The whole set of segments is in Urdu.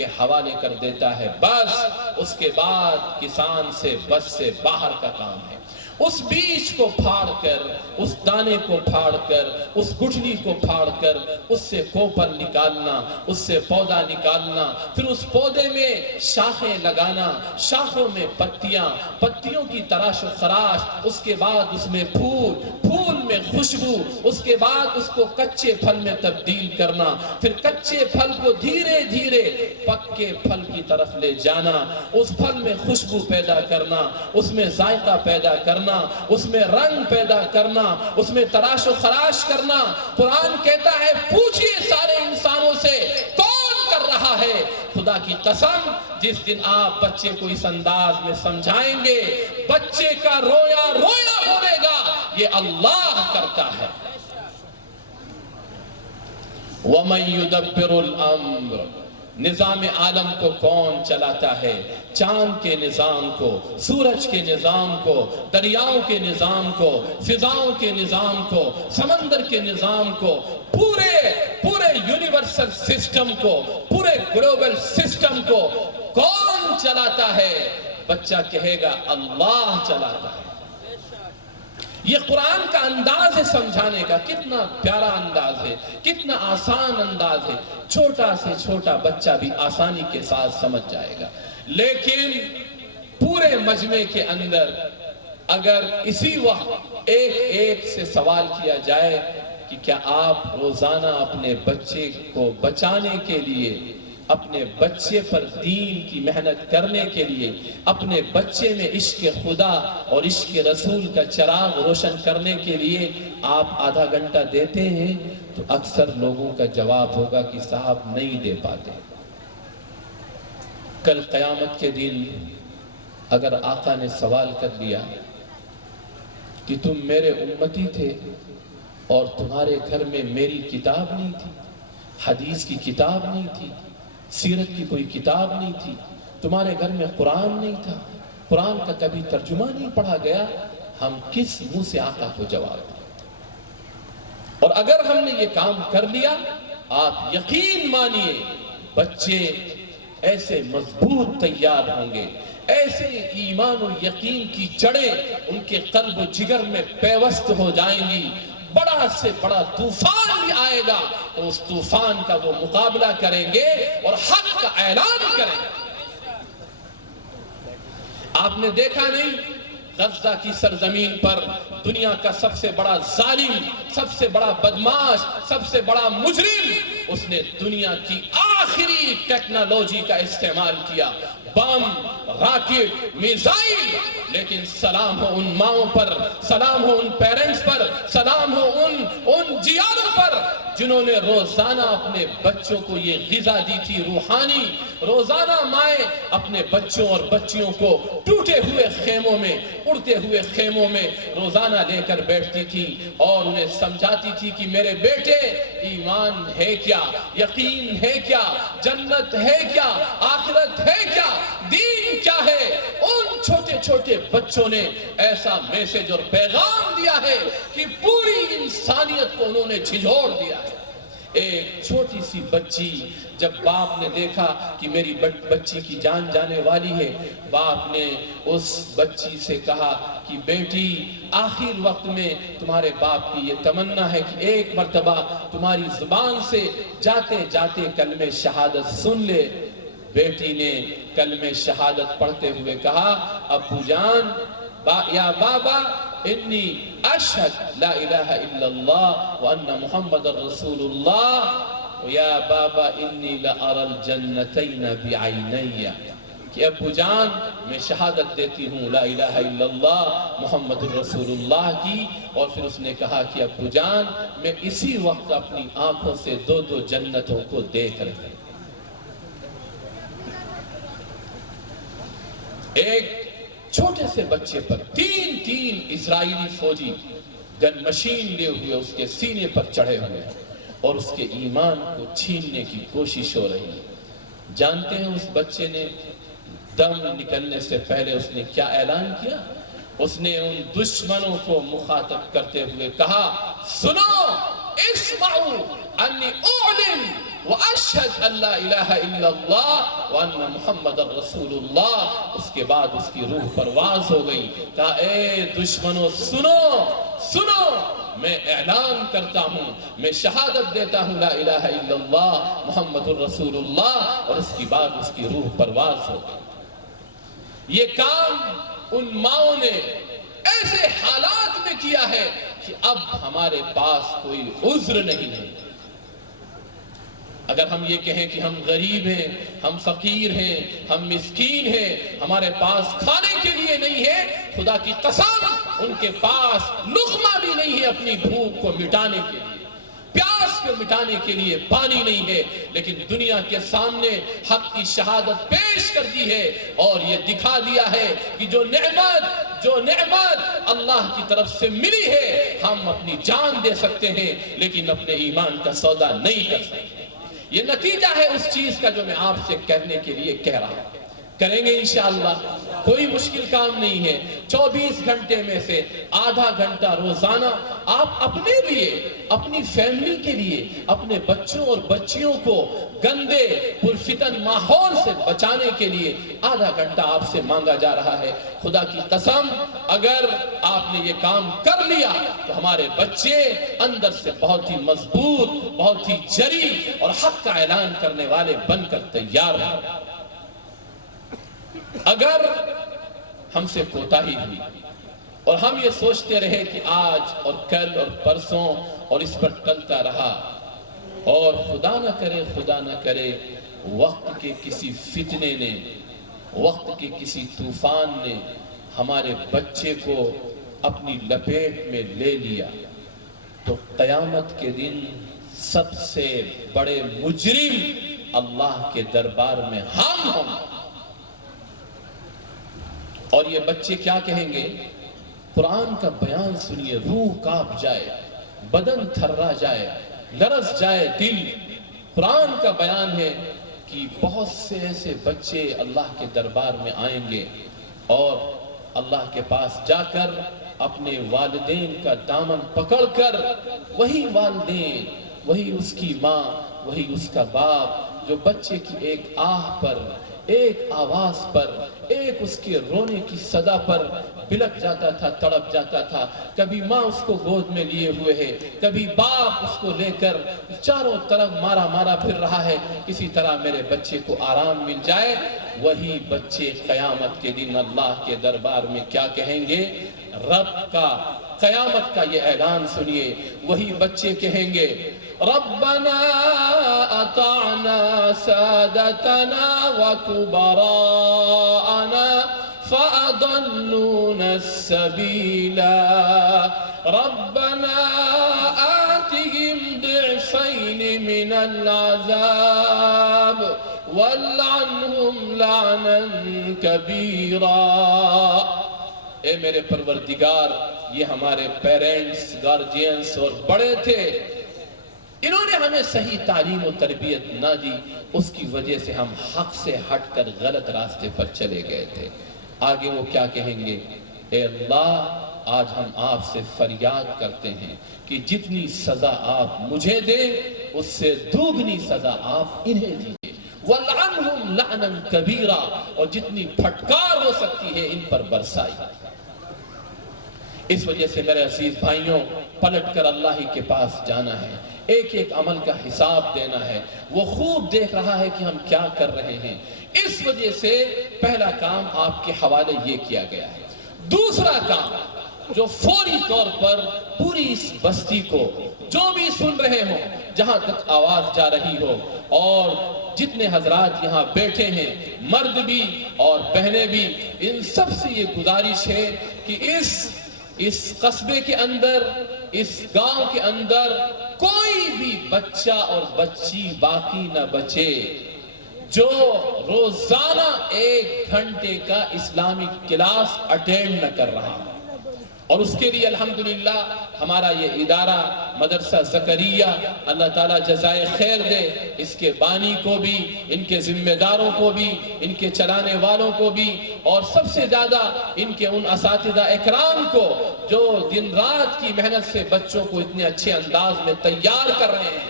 کے حوالے کر دیتا ہے، بس اس کے بعد کسان سے بس سے باہر کا کام ہے۔ اس بیج کو پھاڑ کر، اس دانے کو پھاڑ کر، اس گٹھلی کو پھاڑ کر، اس سے کوپل نکالنا، اس سے پودا نکالنا، پھر اس پودے میں شاخیں لگانا، شاخوں میں پتیاں، پتیوں کی تراش و خراش، اس کے بعد اس میں پھول، پھول میں خوشبو، اس کے بعد اس کو کچے پھل میں تبدیل کرنا، پھر کچے پھل کو دھیرے دھیرے پکے پھل کی طرف لے جانا، اس پھل میں خوشبو پیدا کرنا، اس میں ذائقہ پیدا کرنا، اس میں رنگ پیدا کرنا، اس میں تراش و خراش کرنا۔ قرآن کہتا ہے پوچھئے سارے انسانوں سے کون کر رہا ہے؟ خدا کی قسم جس دن آپ بچے کو اس انداز میں سمجھائیں گے، بچے کا رویا رویا بولے گا یہ اللہ کرتا ہے۔ وَمَن يُدَبِّرُ الْأَمْرَ، نظام عالم کو کون چلاتا ہے؟ چاند کے نظام کو، سورج کے نظام کو، دریاؤں کے نظام کو، فضاؤں کے نظام کو، سمندر کے نظام کو، پورے یونیورسل سسٹم کو، پورے گلوبل سسٹم کو کون چلاتا ہے؟ بچہ کہے گا اللہ چلاتا ہے۔ یہ قرآن کا انداز ہے سمجھانے کا، کتنا پیارا انداز ہے، کتنا آسان انداز ہے، چھوٹا سے چھوٹا بچہ بھی آسانی کے ساتھ سمجھ جائے گا۔ لیکن پورے مجمع کے اندر اگر اسی وقت ایک ایک سے سوال کیا جائے کہ کیا آپ روزانہ اپنے بچے کو بچانے کے لیے، اپنے بچے پر دین کی محنت کرنے کے لیے، اپنے بچے میں عشق خدا اور عشق رسول کا چراغ روشن کرنے کے لیے آپ آدھا گھنٹہ دیتے ہیں، تو اکثر لوگوں کا جواب ہوگا کہ صاحب نہیں دے پاتے۔ کل قیامت کے دن اگر آقا نے سوال کر لیا کہ تم میرے امتی تھے اور تمہارے گھر میں میری کتاب نہیں تھی، حدیث کی کتاب نہیں تھی، سیرت کی کوئی کتاب نہیں تھی، تمہارے گھر میں قرآن نہیں تھا، قرآن کا کبھی ترجمہ نہیں پڑھا گیا، ہم کس منہ سے آقا کو جواب دیں؟ اور اگر ہم نے یہ کام کر لیا، آپ یقین مانیے بچے ایسے مضبوط تیار ہوں گے، ایسے ایمان و یقین کی جڑیں ان کے قلب و جگر میں پیوست ہو جائیں گی، بڑا سے بڑا طوفان بھی آئے گا تو اس طوفان کا وہ مقابلہ کریں گے اور حق کا اعلان کریں گے۔ آپ نے دیکھا نہیں غزہ کی سرزمین پر دنیا کا سب سے بڑا ظالم، سب سے بڑا بدماش، سب سے بڑا مجرم، اس نے دنیا کی آخری ٹیکنالوجی کا استعمال کیا، بم، راکٹ، میزائل، لیکن سلام ہو ان ماؤں پر، سلام ہو ان پیرنٹس پر، سلام ہو ان جیانوں پر جنہوں نے روزانہ اپنے بچوں کو یہ غذا دی تھی روحانی۔ روزانہ مائیں اپنے بچوں اور بچیوں کو ٹوٹے ہوئے خیموں میں، اڑتے ہوئے خیموں میں روزانہ لے کر بیٹھتی تھی اور انہیں سمجھاتی تھی کہ میرے بیٹے ایمان ہے کیا، یقین ہے کیا، جنت ہے کیا، آخرت ہے کیا، دین کیا ہے۔ ان چھوٹے چھوٹے بچوں نے ایسا میسج اور پیغام دیا ہے کہ پوری انسانیت کو انہوں نے جھنجھوڑ دیا ہے۔ ایک چھوٹی سی بچی جب باپ نے دیکھا کہ میری بچی کی جان جانے والی ہے، باپ نے اس بچی سے کہا کہ بیٹی آخر وقت میں تمہارے باپ کی یہ تمنا ہے کہ ایک مرتبہ تمہاری زبان سے جاتے جاتے کلمہ شہادت سن لے۔ بیٹی نے کلمہ شہادت پڑھتے ہوئے کہا ابو جان یا بابا انی اشہد لا الہ الا اللہ وان محمد رسول اللہ یا بابا انی لأری الجنتین بعینی، کہ ابو جان میں شہادت دیتی ہوں لا الہ الا اللہ محمد رسول اللہ کی، اور پھر اس نے کہا کہ ابو جان میں اسی وقت اپنی آنکھوں سے دو دو جنتوں کو دیکھ رہے ہیں۔ ایک چھوٹے سے بچے پر تین اسرائیلی فوجی گن مشین لے ہوئے اس کے سینے پر چڑھے ہوئے ہیں اور اس کے ایمان کو چھیننے کی کوشش ہو رہی ہے۔ جانتے ہیں اس بچے نے دم نکلنے سے پہلے اس نے کیا اعلان کیا؟ اس نے ان دشمنوں کو مخاطب کرتے ہوئے کہا سنو اسمعوا انی اعلن وَأَشْهَدْ أَن لَا إِلَهَ إِلَّا اللَّهُ وَأَنَّ مُحَمَّدًا رَسُولُ اللَّهُ۔ اس کے بعد اس کی روح پرواز ہو گئی، کہا اے دشمنوں سنو سنو، میں اعلان کرتا ہوں، میں شہادت دیتا ہوں لا الہ الا اللہ محمد الرسول اللہ، اور اس کی بعد اس کی روح پرواز ہو گئی۔ یہ کام ان ماؤں نے ایسے حالات میں کیا ہے کہ اب ہمارے پاس کوئی عذر نہیں ہے۔ اگر ہم یہ کہیں کہ ہم غریب ہیں، ہم فقیر ہیں، ہم مسکین ہیں، ہمارے پاس کھانے کے لیے نہیں ہے، خدا کی قسم ان کے پاس لقمہ بھی نہیں ہے اپنی بھوک کو مٹانے کے لیے، پیاس کو مٹانے کے لیے پانی نہیں ہے، لیکن دنیا کے سامنے حق کی شہادت پیش کر دی ہے اور یہ دکھا دیا ہے کہ جو نعمت اللہ کی طرف سے ملی ہے ہم اپنی جان دے سکتے ہیں لیکن اپنے ایمان کا سودا نہیں کر سکتے۔ یہ نتیجہ ہے اس چیز کا جو میں آپ سے کہنے کے لیے کہہ رہا ہوں۔ کریں گے انشاءاللہ، کوئی مشکل کام نہیں ہے۔ 24 گھنٹے میں سے آدھا گھنٹہ روزانہ آپ اپنے لیے، اپنی فیملی کے لیے، اپنے بچوں اور بچیوں کو گندے پرفتن ماحول سے بچانے کے لیے آدھا گھنٹہ آپ سے مانگا جا رہا ہے۔ خدا کی قسم اگر آپ نے یہ کام کر لیا تو ہمارے بچے اندر سے بہت ہی مضبوط، بہت ہی جری اور حق کا اعلان کرنے والے بن کر تیار ہیں۔ اگر ہم سے کوتاہی ہوئی اور ہم یہ سوچتے رہے کہ آج اور کل اور پرسوں اور اس پر ٹلتا رہا اور خدا نہ کرے وقت کے کسی فتنے نے، وقت کے کسی طوفان نے ہمارے بچے کو اپنی لپیٹ میں لے لیا تو قیامت کے دن سب سے بڑے مجرم اللہ کے دربار میں ہم ہوں۔ اور یہ بچے کیا کہیں گے؟ قرآن کا بیان سنیے، روح کانپ جائے، بدن تھرا جائے، لرز جائے دل۔ قرآن کا بیان ہے کہ بہت سے ایسے بچے اللہ کے دربار میں آئیں گے اور اللہ کے پاس جا کر اپنے والدین کا دامن پکڑ کر، وہی والدین، وہی اس کی ماں، وہی اس کا باپ جو بچے کی ایک آہ پر، ایک آواز پر، ایک اس کے رونے کی صدا پر بلک جاتا تھا، تڑپ جاتا تھا۔ کبھی ماں اس کو گود میں لیے ہوئے ہے، کبھی باپ اس کو لے کر چاروں طرف مارا پھر رہا ہے، کسی طرح میرے بچے کو آرام مل جائے۔ وہی بچے قیامت کے دن اللہ کے دربار میں کیا کہیں گے؟ رب کا قیامت کا یہ اعلان سنیے، وہی بچے کہیں گے ربنا اطعنا سادتنا وكبراءنا فأضلونا السبيلا ربنا آتهم ضعفين من العذاب والعنهم لعنا كبيرا۔ اے میرے پروردگار، یہ ہمارے پیرنٹس، گارجینز اور بڑے تھے، انہوں نے ہمیں صحیح تعلیم و تربیت نہ دی، اس کی وجہ سے ہم حق سے ہٹ کر غلط راستے پر چلے گئے تھے۔ آگے وہ کیا کہیں گے؟ اے اللہ، آج ہم آپ سے فریاد کرتے ہیں کہ جتنی سزا آپ مجھے دیں اس سے دوگنی سزا آپ انہیں دیجئے، وَلْعَنْهُمْ لَعْنًا كَبِيرًا، اور جتنی پھٹکار ہو سکتی ہے ان پر برسائی۔ اس وجہ سے میرے عزیز بھائیوں، پلٹ کر اللہ ہی کے پاس جانا ہے، ایک ایک عمل کا حساب دینا ہے۔ وہ خوب دیکھ رہا ہے کہ ہم کیا کر رہے ہیں۔ اس وجہ سے پہلا کام آپ کے حوالے یہ کیا گیا ہے۔ دوسرا کام جو فوری طور پر پوری اس بستی کو، جو بھی سن رہے ہوں، جہاں تک آواز جا رہی ہو، اور جتنے حضرات یہاں بیٹھے ہیں، مرد بھی اور بہنیں بھی، ان سب سے یہ گزارش ہے کہ اس قصبے کے اندر، اس گاؤں کے اندر کوئی بھی بچہ اور بچی باقی نہ بچے جو روزانہ 1 گھنٹے کا اسلامک کلاس اٹینڈ نہ کر رہا۔ اور اس کے لیے الحمدللہ ہمارا یہ ادارہ مدرسہ زکریہ، اللہ تعالیٰ جزائے خیر دے، اس کے بانی کو بھی، ان کے ذمہ داروں کو بھی، ان کے چلانے والوں کو بھی، اور سب سے زیادہ ان کے ان اساتذہ اکرام کو جو دن رات کی محنت سے بچوں کو اتنے اچھے انداز میں تیار کر رہے ہیں۔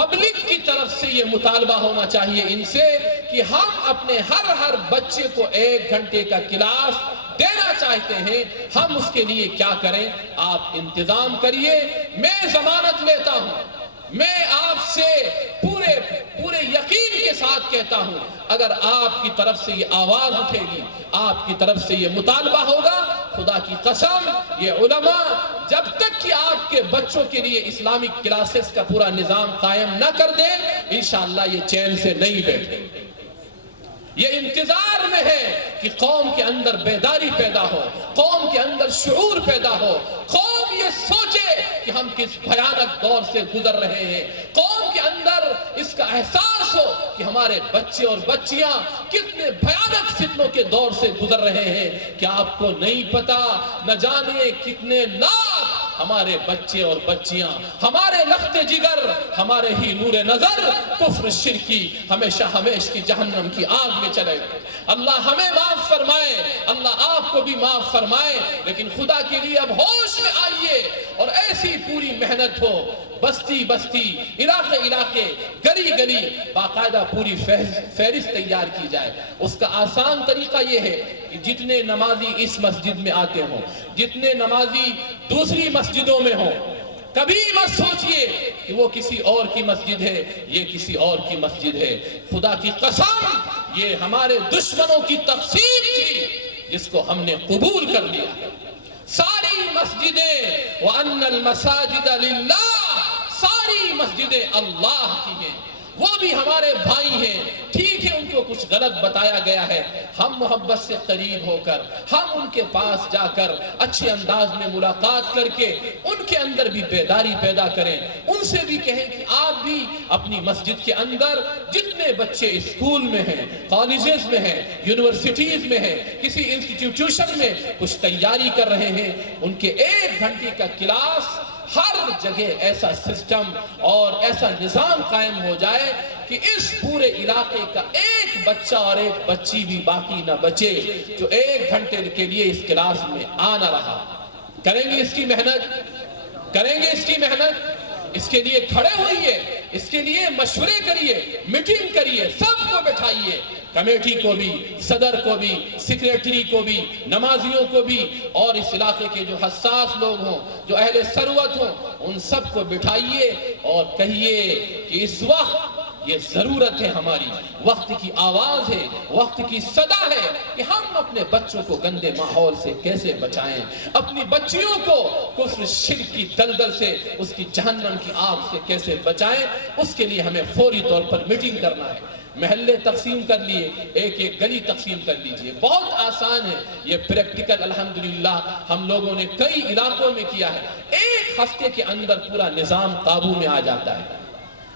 پبلک کی طرف سے یہ مطالبہ ہونا چاہیے ان سے کہ ہم اپنے ہر بچے کو 1 گھنٹے کا کلاس دینا چاہتے ہیں، ہم اس کے لیے کیا کریں؟ آپ انتظام کریے۔ میں ضمانت لیتا ہوں، میں آپ سے پورے یقین کے ساتھ کہتا ہوں، اگر آپ کی طرف سے یہ آواز اٹھے گی، آپ کی طرف سے یہ مطالبہ ہوگا، خدا کی قسم یہ علماء جب تک کہ آپ کے بچوں کے لیے اسلامک کلاسز کا پورا نظام قائم نہ کر دیں، انشاءاللہ یہ چین سے نہیں بیٹھیں۔ یہ انتظار میں ہے کہ قوم کے اندر بیداری پیدا ہو، قوم کے اندر شعور پیدا ہو، قوم یہ سوچے کہ ہم کس بھیانک دور سے گزر رہے ہیں، قوم کے اندر اس کا احساس ہو کہ ہمارے بچے اور بچیاں کتنے بھیانک فتنوں کے دور سے گزر رہے ہیں۔ کیا آپ کو نہیں پتا نہ جانے کتنے لاکھ ہمارے بچے اور بچیاں، ہمارے لخت جگر، ہمارے ہی نور نظر کفر شرکی ہمیشہ کی جہنم کی آگ میں چلے گئے۔ اللہ ہمیں معاف فرمائے، اللہ آپ کو بھی معاف فرمائے، لیکن خدا کے لیے اب ہوش میں آئیے اور ایسی پوری محنت ہو، بستی بستی، علاقے، گلی باقاعدہ پوری فہرست تیار کی جائے۔ اس کا آسان طریقہ یہ ہے کہ جتنے نمازی اس مسجد میں آتے ہوں، جتنے نمازی دوسری مسجدوں میں ہوں، کبھی مت سوچئے کہ وہ کسی اور کی مسجد ہے، یہ کسی اور کی مسجد ہے۔ خدا کی قسم یہ ہمارے دشمنوں کی تقسیم تھی جس کو ہم نے قبول کر لیا۔ ساری مسجدیں وَأَنَّ الْمَسَاجِدَ لِلَّهِ، ساری مسجدیں اللہ کی ہیں، وہ بھی ہمارے بھائی ہیں۔ ٹھیک ہے ان کو کچھ غلط بتایا گیا ہے، ہم محبت سے قریب ہو کر، ہم ان کے پاس جا کر اچھے انداز میں ملاقات کر کے ان کے اندر بھی بیداری پیدا کریں، ان سے بھی کہیں کہ آپ بھی اپنی مسجد کے اندر جتنے بچے اسکول میں ہیں، کالجز میں ہیں، یونیورسٹیز میں ہیں، کسی انسٹیٹیوشن میں کچھ تیاری کر رہے ہیں، ان کے 1 گھنٹے کا کلاس ہر جگہ ایسا سسٹم اور ایسا نظام قائم ہو جائے کہ اس پورے علاقے کا ایک بچہ اور ایک بچی بھی باقی نہ بچے جو 1 گھنٹے کے لیے اس کلاس میں آ نہ رہا۔ کریں گے اس کی محنت، کریں گے اس کی محنت، اس کے لیے کھڑے ہوئیے، اس کے لیے مشورے کریے، میٹنگ کریے، سب کو بٹھائیے، کمیٹی کو بھی، صدر کو بھی، سیکریٹری کو بھی، نمازیوں کو بھی، اور اس علاقے کے جو حساس لوگ ہوں، جو اہل ثروت ہوں، ان سب کو بٹھائیے اور کہیے کہ اس وقت یہ ضرورت ہے، ہماری وقت کی آواز ہے، وقت کی صدا ہے کہ ہم اپنے بچوں کو گندے ماحول سے کیسے بچائیں، اپنی بچیوں کو کفر شرک کی دلدل سے، اس کی جہنم کی آگ سے کیسے بچائیں۔ اس کے لیے ہمیں فوری طور پر میٹنگ کرنا ہے، محلے تقسیم کر لیے، ایک گلی تقسیم کر لیجئے، بہت آسان ہے یہ پریکٹیکل۔ الحمدللہ ہم لوگوں نے کئی علاقوں میں کیا ہے، 1 ہفتے کے اندر پورا نظام قابو میں آ جاتا ہے۔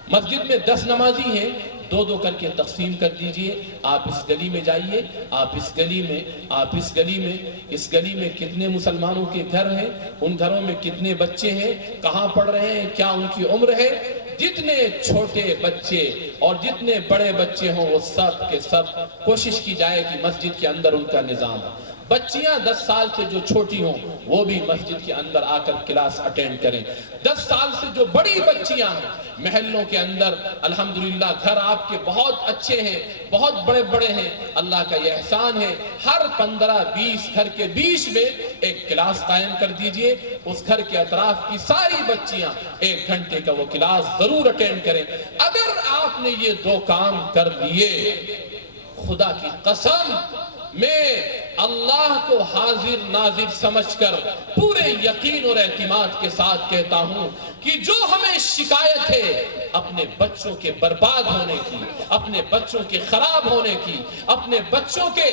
مسجد میں 10 نمازی ہیں، 2 کر کے تقسیم کر دیجئے، آپ اس گلی میں جائیے، آپ اس گلی میں، آپ اس گلی میں، اس گلی میں کتنے مسلمانوں کے گھر ہیں، ان گھروں میں کتنے بچے ہیں، کہاں پڑھ رہے ہیں، کیا ان کی عمر ہے۔ جتنے چھوٹے بچے اور جتنے بڑے بچے ہوں وہ سب کے سب کوشش کی جائے کہ مسجد کے اندر ان کا نظام ہو۔ بچیاں 10 سال سے جو چھوٹی ہوں وہ بھی مسجد کے اندر آ کر کلاس اٹینڈ کریں۔ 10 سال سے جو بڑی بچیاں ہیں محلوں کے اندر، الحمدللہ گھر آپ کے بہت اچھے ہیں، بہت بڑے بڑے ہیں، اللہ کا یہ احسان ہے، ہر 15-20 گھر کے بیچ میں ایک کلاس قائم کر دیجئے، اس گھر کے اطراف کی ساری بچیاں 1 گھنٹے کا وہ کلاس ضرور اٹینڈ کریں۔ اگر آپ نے یہ 2 کام کر لیے، خدا کی قسم میں اللہ کو حاضر ناظر سمجھ کر پورے یقین اور اعتماد کے ساتھ کہتا ہوں کہ جو ہمیں شکایت ہے اپنے بچوں کے برباد ہونے کی، اپنے بچوں کے خراب ہونے کی، اپنے بچوں کے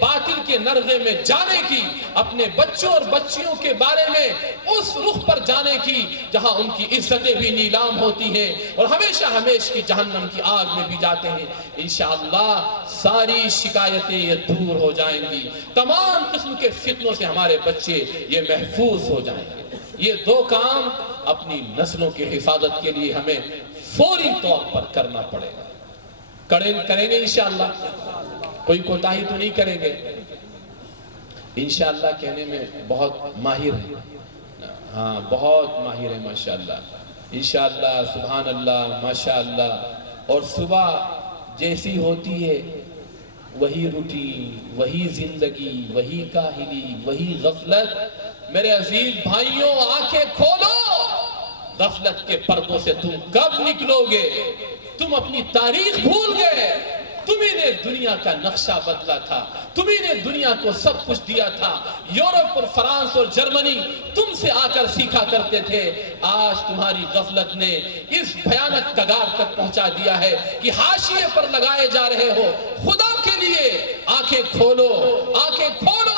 باطل کے نرغے میں جانے کی، اپنے بچوں اور بچیوں کے بارے میں اس رخ پر جانے کی جہاں ان کی عزتیں بھی نیلام ہوتی ہیں اور ہمیشہ کی جہنم کی آگ میں بھی جاتے ہیں، انشاءاللہ ساری شکایتیں یہ دور ہو جائیں گی، تمام قسم کے فتنوں سے ہمارے بچے یہ محفوظ ہو جائیں گے۔ یہ 2 کام اپنی نسلوں کی حفاظت کے لیے ہمیں فوری طور پر کرنا پڑے گا۔ کریں گے انشاءاللہ، کوئی کوتاہی تو نہیں کریں گے انشاءاللہ۔ کہنے میں بہت ماہر ہیں، ہاں بہت ماہر ہیں ماشاءاللہ، انشاءاللہ، سبحان اللہ، ماشاءاللہ. اور صبح جیسی ہوتی ہے وہی روٹین، وہی زندگی، وہی کاہلی، وہی غفلت. میرے عزیز بھائیوں، آنکھیں کھولو. غفلت کے پردوں سے تم کب نکلو گے؟ تم اپنی تاریخ بھول گئے. تمہیں نے دنیا کا نقشہ بدلا تھا، تمہیں نے دنیا کو سب کچھ دیا تھا. یورپ اور فرانس اور جرمنی تم سے آ کر سیکھا کرتے تھے. آج تمہاری غفلت نے اس بھیانک کگار تک پہنچا دیا ہے کہ حاشیے پر لگائے جا رہے ہو. خدا کے لیے آنکھیں کھولو، آنکھیں کھولو.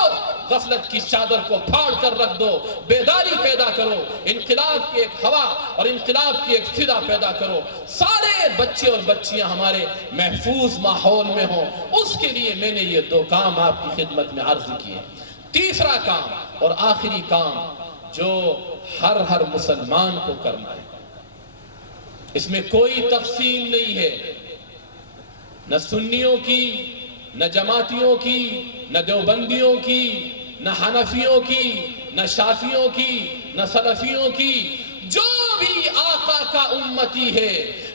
غفلت کی چادر کو پھاڑ کر رکھ دو، بیداری پیدا کرو، انقلاب کی ایک ہوا اور انقلاب کی ایک فضا پیدا کرو. سارے بچے اور بچیاں ہمارے محفوظ ماحول میں ہوں، اس کے لیے میں نے یہ 2 کام آپ کی خدمت میں عرض کیے. تیسرا کام اور آخری کام جو ہر مسلمان کو کرنا ہے، اس میں کوئی تقسیم نہیں ہے، نہ سنیوں کی، نہ جماعتیوں کی، نہ دیوبندیوں کی، نہ حنفیوں کی، نہ شافیوں کی، نہ سلفیوں کی. جو بھی آقا کا امتی ہے،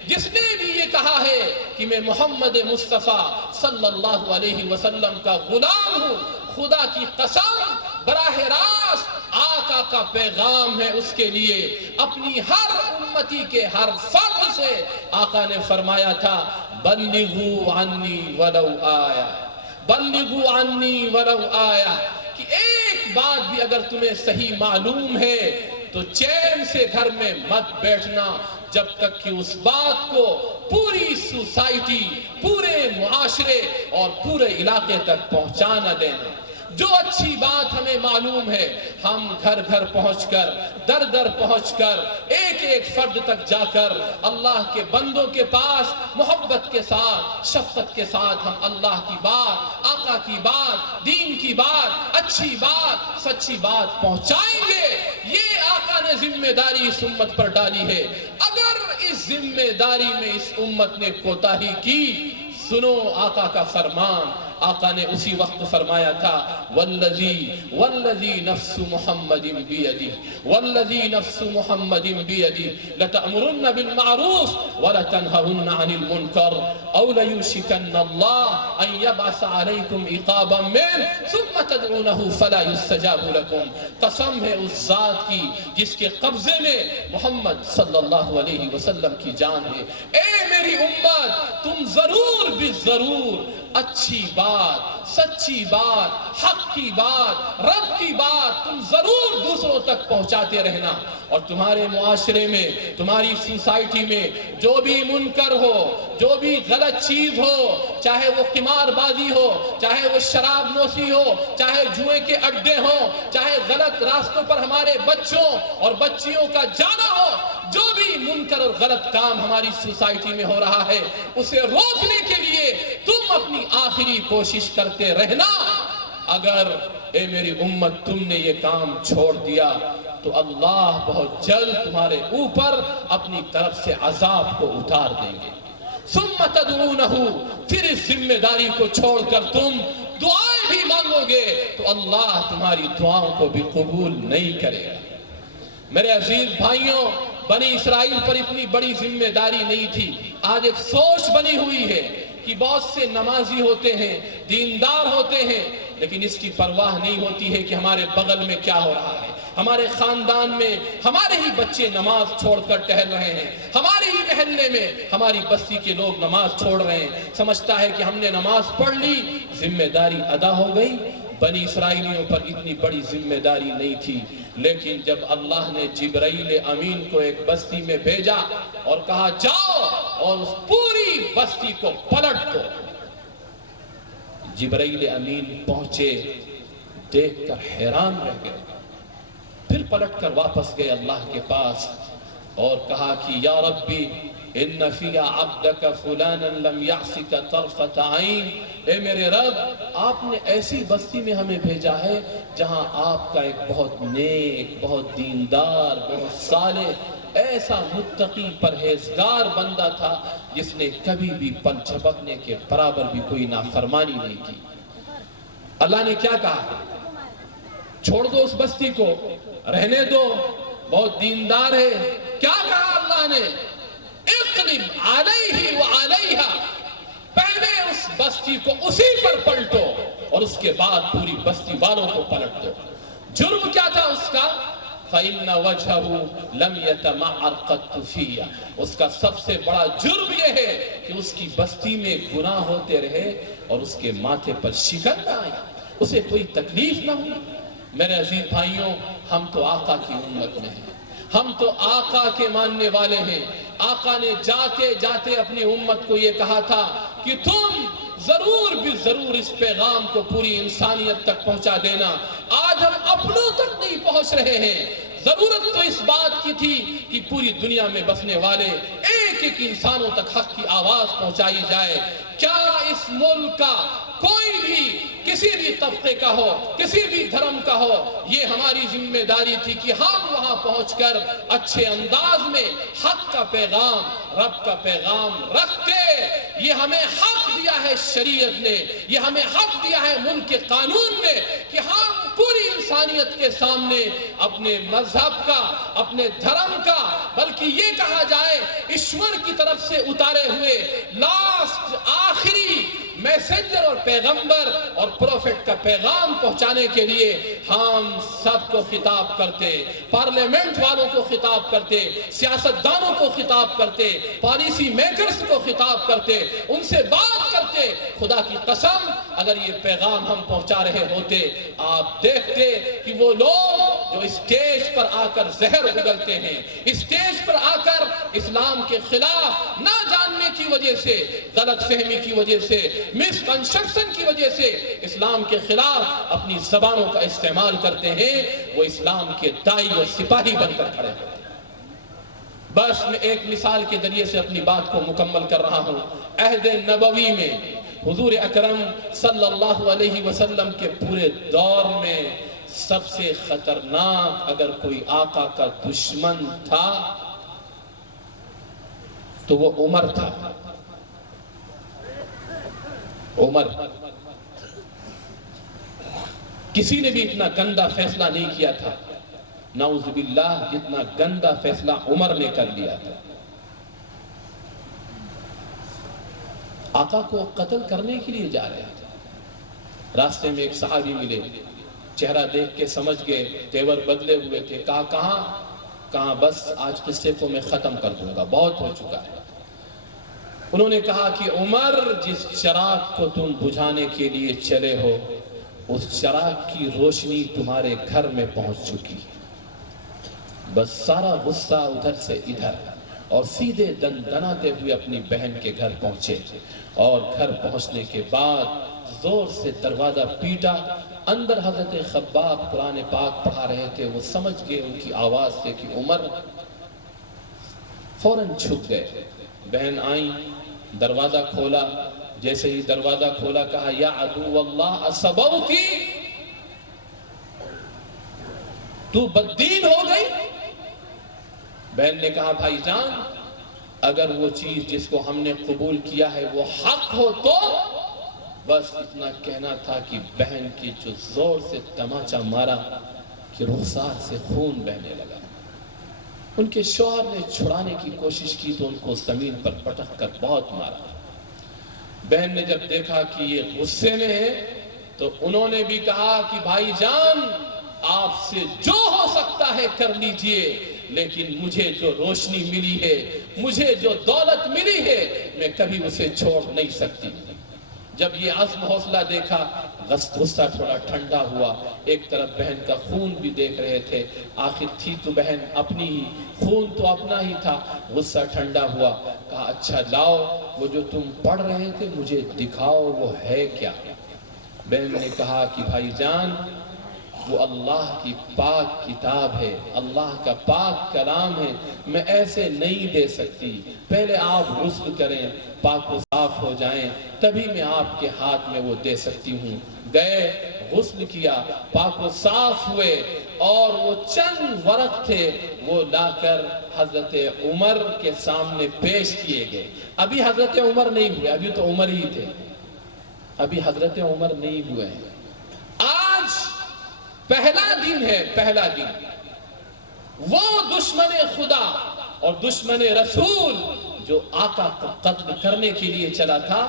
جس نے بھی یہ کہا ہے کہ میں محمد مصطفیٰ صلی اللہ علیہ وسلم کا غلام ہوں، خدا کی قسم براہ راست آقا کا پیغام ہے اس کے لیے. اپنی ہر امتی کے ہر فرد سے آقا نے فرمایا تھا بلغوا عنی ولو آیا، بلغوا عنی ولو آیا، کہ ایک بات بھی اگر تمہیں صحیح معلوم ہے تو چین سے گھر میں مت بیٹھنا جب تک کہ اس بات کو پوری سوسائٹی، پورے معاشرے اور پورے علاقے تک پہنچا نہ دینا. جو اچھی بات ہمیں معلوم ہے ہم گھر گھر پہنچ کر، در در پہنچ کر، ایک ایک فرد تک جا کر اللہ کے بندوں کے پاس محبت کے ساتھ، شفقت کے ساتھ ہم اللہ کی بات، آقا کی بات، دین کی بات، اچھی بات، سچی بات پہنچائیں گے. یہ آقا نے ذمہ داری اس امت پر ڈالی ہے. اگر اس ذمہ داری میں اس امت نے کوتاہی کی، سنو آقا کا فرمان. آقا نے اسی وقت فرمایا تھا والذی نفس محمد بیدہ، والذی نفس محمد بیدہ لتأمرن بالمعروف ولتنہون عن المنکر او لیوشکن اللہ ان یبعث علیکم عقابا من ثم تدعونہ فلا یستجاب لکم. قسم ہے اس ذات کی جس کے قبضے میں محمد صلی اللہ علیہ وسلم کی جان ہے. اے میری امت، تم ضرور بھی ضرور اچھی بات، سچی بات، حق کی بات، رب کی بات تم ضرور دوسروں تک پہنچاتے رہنا. اور تمہارے معاشرے میں، تمہاری سوسائٹی میں جو بھی منکر ہو، جو بھی غلط چیز ہو، چاہے وہ قمار بازی ہو، چاہے وہ شراب نوشی ہو، چاہے جوئے کے اڈے ہوں، چاہے غلط راستوں پر ہمارے بچوں اور بچیوں کا جانا ہو، جو بھی منکر اور غلط کام ہماری سوسائٹی میں ہو رہا ہے، اسے روکنے کے لیے تم اپنی آخری کوشش کرتے رہنا. اگر اے میری امت تم نے یہ کام چھوڑ دیا تو اللہ بہت جلد تمہارے اوپر اپنی طرف سے عذاب کو اتار دیں گے. ثم تدعونہ، پھر اس ذمہ داری کو چھوڑ کر تم دعائیں بھی مانگو گے تو اللہ تمہاری دعاؤں کو بھی قبول نہیں کرے گا. میرے عزیز بھائیوں، بنی اسرائیل پر اتنی بڑی ذمہ داری نہیں تھی. آج ایک سوچ بنی ہوئی ہے کہ بہت سے نمازی ہوتے ہیں، دیندار ہوتے ہیں، لیکن اس کی پرواہ نہیں ہوتی ہے کہ ہمارے بغل میں کیا ہو رہا ہے. ہمارے خاندان میں ہمارے ہی بچے نماز چھوڑ کر ٹہل رہے ہیں، ہمارے ہی محلے میں ہماری بستی کے لوگ نماز چھوڑ رہے ہیں. سمجھتا ہے کہ ہم نے نماز پڑھ لی، ذمہ داری ادا ہو گئی. بنی اسرائیلیوں پر اتنی بڑی ذمہ داری نہیں تھی. لیکن جب اللہ نے جبرائیل امین کو ایک بستی میں بھیجا اور کہا جاؤ اور اس پوری بستی کو پلٹ دو، جبرائیل امین پہنچے، دیکھ کر حیران رہ گئے. پھر پلٹ کر واپس گئے اللہ کے پاس اور کہا کہ یا ربی ان فی عبدک فلانا لم یعصک طرفت عین. اے میرے رب، آپ نے ایسی بستی میں ہمیں بھیجا ہے جہاں آپ کا ایک بہت نیک، بہت دیندار، بہت صالح، ایسا متقی پرہیزگار بندہ تھا جس نے کبھی بھی پل جھپکنے کے برابر بھی کوئی نافرمانی نہیں کی. اللہ نے کیا کہا؟ چھوڑ دو اس بستی کو، رہنے دو، بہت دیندار ہے. کیا کہا اللہ آقا نے اقلب علیہ وعلیہا، پہلے اس بستی کو اسی پر پلٹو اور اس کے بعد پوری بستی والوں کو پلٹ دو۔ جرم کیا تھا اس کا؟ فَإِنَّ وَجْهَهُ لَمْ يَتَمَعَّرْ قَطُّ فِيَّ، اس کا سب سے بڑا جرم یہ ہے کہ اس کی بستی میں گناہ ہوتے رہے اور اس کے ماتھے پر شکن نہ آئی، اسے کوئی تکلیف نہ ہوئی۔ میرے عزیز بھائیوں، ہم تو آقا کی امت میں ہیں، ہم تو آقا کے ماننے والے ہیں۔ آقا نے جاتے جاتے اپنی امت کو یہ کہا تھا کہ تم ضرور بھی ضرور اس پیغام کو پوری انسانیت تک پہنچا دینا۔ آج ہم اپنوں تک نہیں پہنچ رہے ہیں، ضرورت تو اس بات کی تھی کہ پوری دنیا میں بسنے والے ایک ایک انسانوں تک حق کی آواز پہنچائی جائے۔ کیا اس ملک کا کوئی بھی کسی بھی طبقے کا ہو، کسی بھی دھرم کا ہو، یہ ہماری ذمہ داری تھی کہ ہم وہاں پہنچ کر اچھے انداز میں حق کا پیغام، رب کا پیغام رکھتے۔ یہ ہمیں حق دیا ہے شریعت نے، یہ ہمیں حق دیا ہے ملک کے قانون نے کہ ہم پوری انسانیت کے سامنے اپنے مذہب کا، اپنے دھرم کا، بلکہ یہ کہا جائے ایشور کی طرف سے اتارے ہوئے لاسٹ آخری میسنجر اور پیغمبر اور پروفیٹ کا پیغام پہنچانے کے لیے ہم سب کو خطاب کرتے، پارلیمنٹ والوں کو خطاب کرتے، سیاستدانوں کو خطاب کرتے، پالیسی میکرز کو خطاب کرتے، ان سے بات کرتے۔ خدا کی قسم اگر یہ پیغام ہم پہنچا رہے ہوتے، آپ دیکھتے کہ وہ لوگ جو اسٹیج پر آ کر زہر اگلتے ہیں، اسٹیج پر آ کر اسلام کے خلاف نہ جاننے کی وجہ سے، غلط فہمی کی وجہ سے، مس کنسپشن کی وجہ سے اسلام کے خلاف اپنی زبانوں کا استعمال کرتے ہیں، وہ اسلام کے داعی اور سپاہی بن کر کھڑے ہوتے ہیں۔ بس میں ایک مثال کے ذریعے سے اپنی بات کو مکمل کر رہا ہوں۔ عہد نبوی میں حضور اکرم صلی اللہ علیہ وسلم کے پورے دور میں سب سے خطرناک اگر کوئی آقا کا دشمن تھا تو وہ عمر تھا۔ عمر کسی نے بھی اتنا گندا فیصلہ نہیں کیا تھا، نعوذ باللہ، جتنا گندا فیصلہ عمر نے کر لیا تھا۔ آقا کو قتل کرنے کے لیے جا رہے تھے، راستے میں ایک صحابی ملے، چہرہ دیکھ کے سمجھ گئے، تیور بدلے ہوئے تھے، کہا بس آج قصے کو میں ختم کر دوں گا، بہت ہو چکا ہے۔ انہوں نے کہا کہ عمر، جس چراغ کو تم بجھانے کے لیے چلے ہو، اس چراغ کی روشنی تمہارے گھر میں پہنچ چکی ہے۔ بس سارا غصہ ادھر سے ادھر اور سیدھے دندناتے ہوئے اپنی بہن کے گھر پہنچے، اور گھر پہنچنے کے بعد زور سے دروازہ پیٹا۔ اندر حضرت خباب قرآن پاک پڑھا رہے تھے، وہ سمجھ گئے ان کی آواز سے کہ عمر، فوراً چھپ گئے۔ بہن آئیں، دروازہ کھولا، جیسے ہی دروازہ کھولا کہا یا عدو اللہ اصبوتی، تو بددین ہو گئی؟ بہن نے کہا بھائی جان، اگر وہ چیز جس کو ہم نے قبول کیا ہے وہ حق ہو تو بس اتنا کہنا تھا کہ بہن کی جو زور سے تماچا مارا کہ رخسار سے خون بہنے لگا۔ ان کے شوہر نے چھڑانے کی کوشش کی تو ان کو زمین پر پٹک کر بہت مارا۔ بہن نے جب دیکھا کہ یہ غصے میں ہے تو انہوں نے بھی کہا کہ بھائی جان، آپ سے جو ہو سکتا ہے کر لیجئے، لیکن مجھے جو روشنی ملی ہے، مجھے جو دولت ملی ہے، میں کبھی اسے چھوڑ نہیں سکتی۔ جب یہ عزم حوصلہ دیکھا، غصہ تھوڑا ٹھنڈا ہوا۔ ایک طرف بہن کا خون بھی دیکھ رہے تھے، آخر تھی تو بہن اپنی ہی، خون تو اپنا ہی تھا۔ غصہ ٹھنڈا ہوا، کہا اچھا لاؤ، وہ جو تم پڑھ رہے تھے مجھے دکھاؤ، وہ ہے کیا؟ بہن نے کہا کہ بھائی جان، وہ اللہ کی پاک کتاب ہے، اللہ کا پاک کلام ہے، میں ایسے نہیں دے سکتی، پہلے آپ غسل کریں، پاک و صاف ہو جائیں، تبھی میں آپ کے ہاتھ میں وہ دے سکتی ہوں۔ گئے، غسل کیا، پاک و صاف ہوئے، اور وہ چند ورق تھے وہ لا کر حضرت عمر کے سامنے پیش کیے گئے۔ ابھی حضرت عمر نہیں ہوئے، ابھی تو عمر ہی تھے، ابھی حضرت عمر نہیں ہوئے ہیں۔ آج پہلا دن ہے، پہلا دن، وہ دشمن خدا اور دشمن رسول جو آقا کو قتل کرنے کے لیے چلا تھا،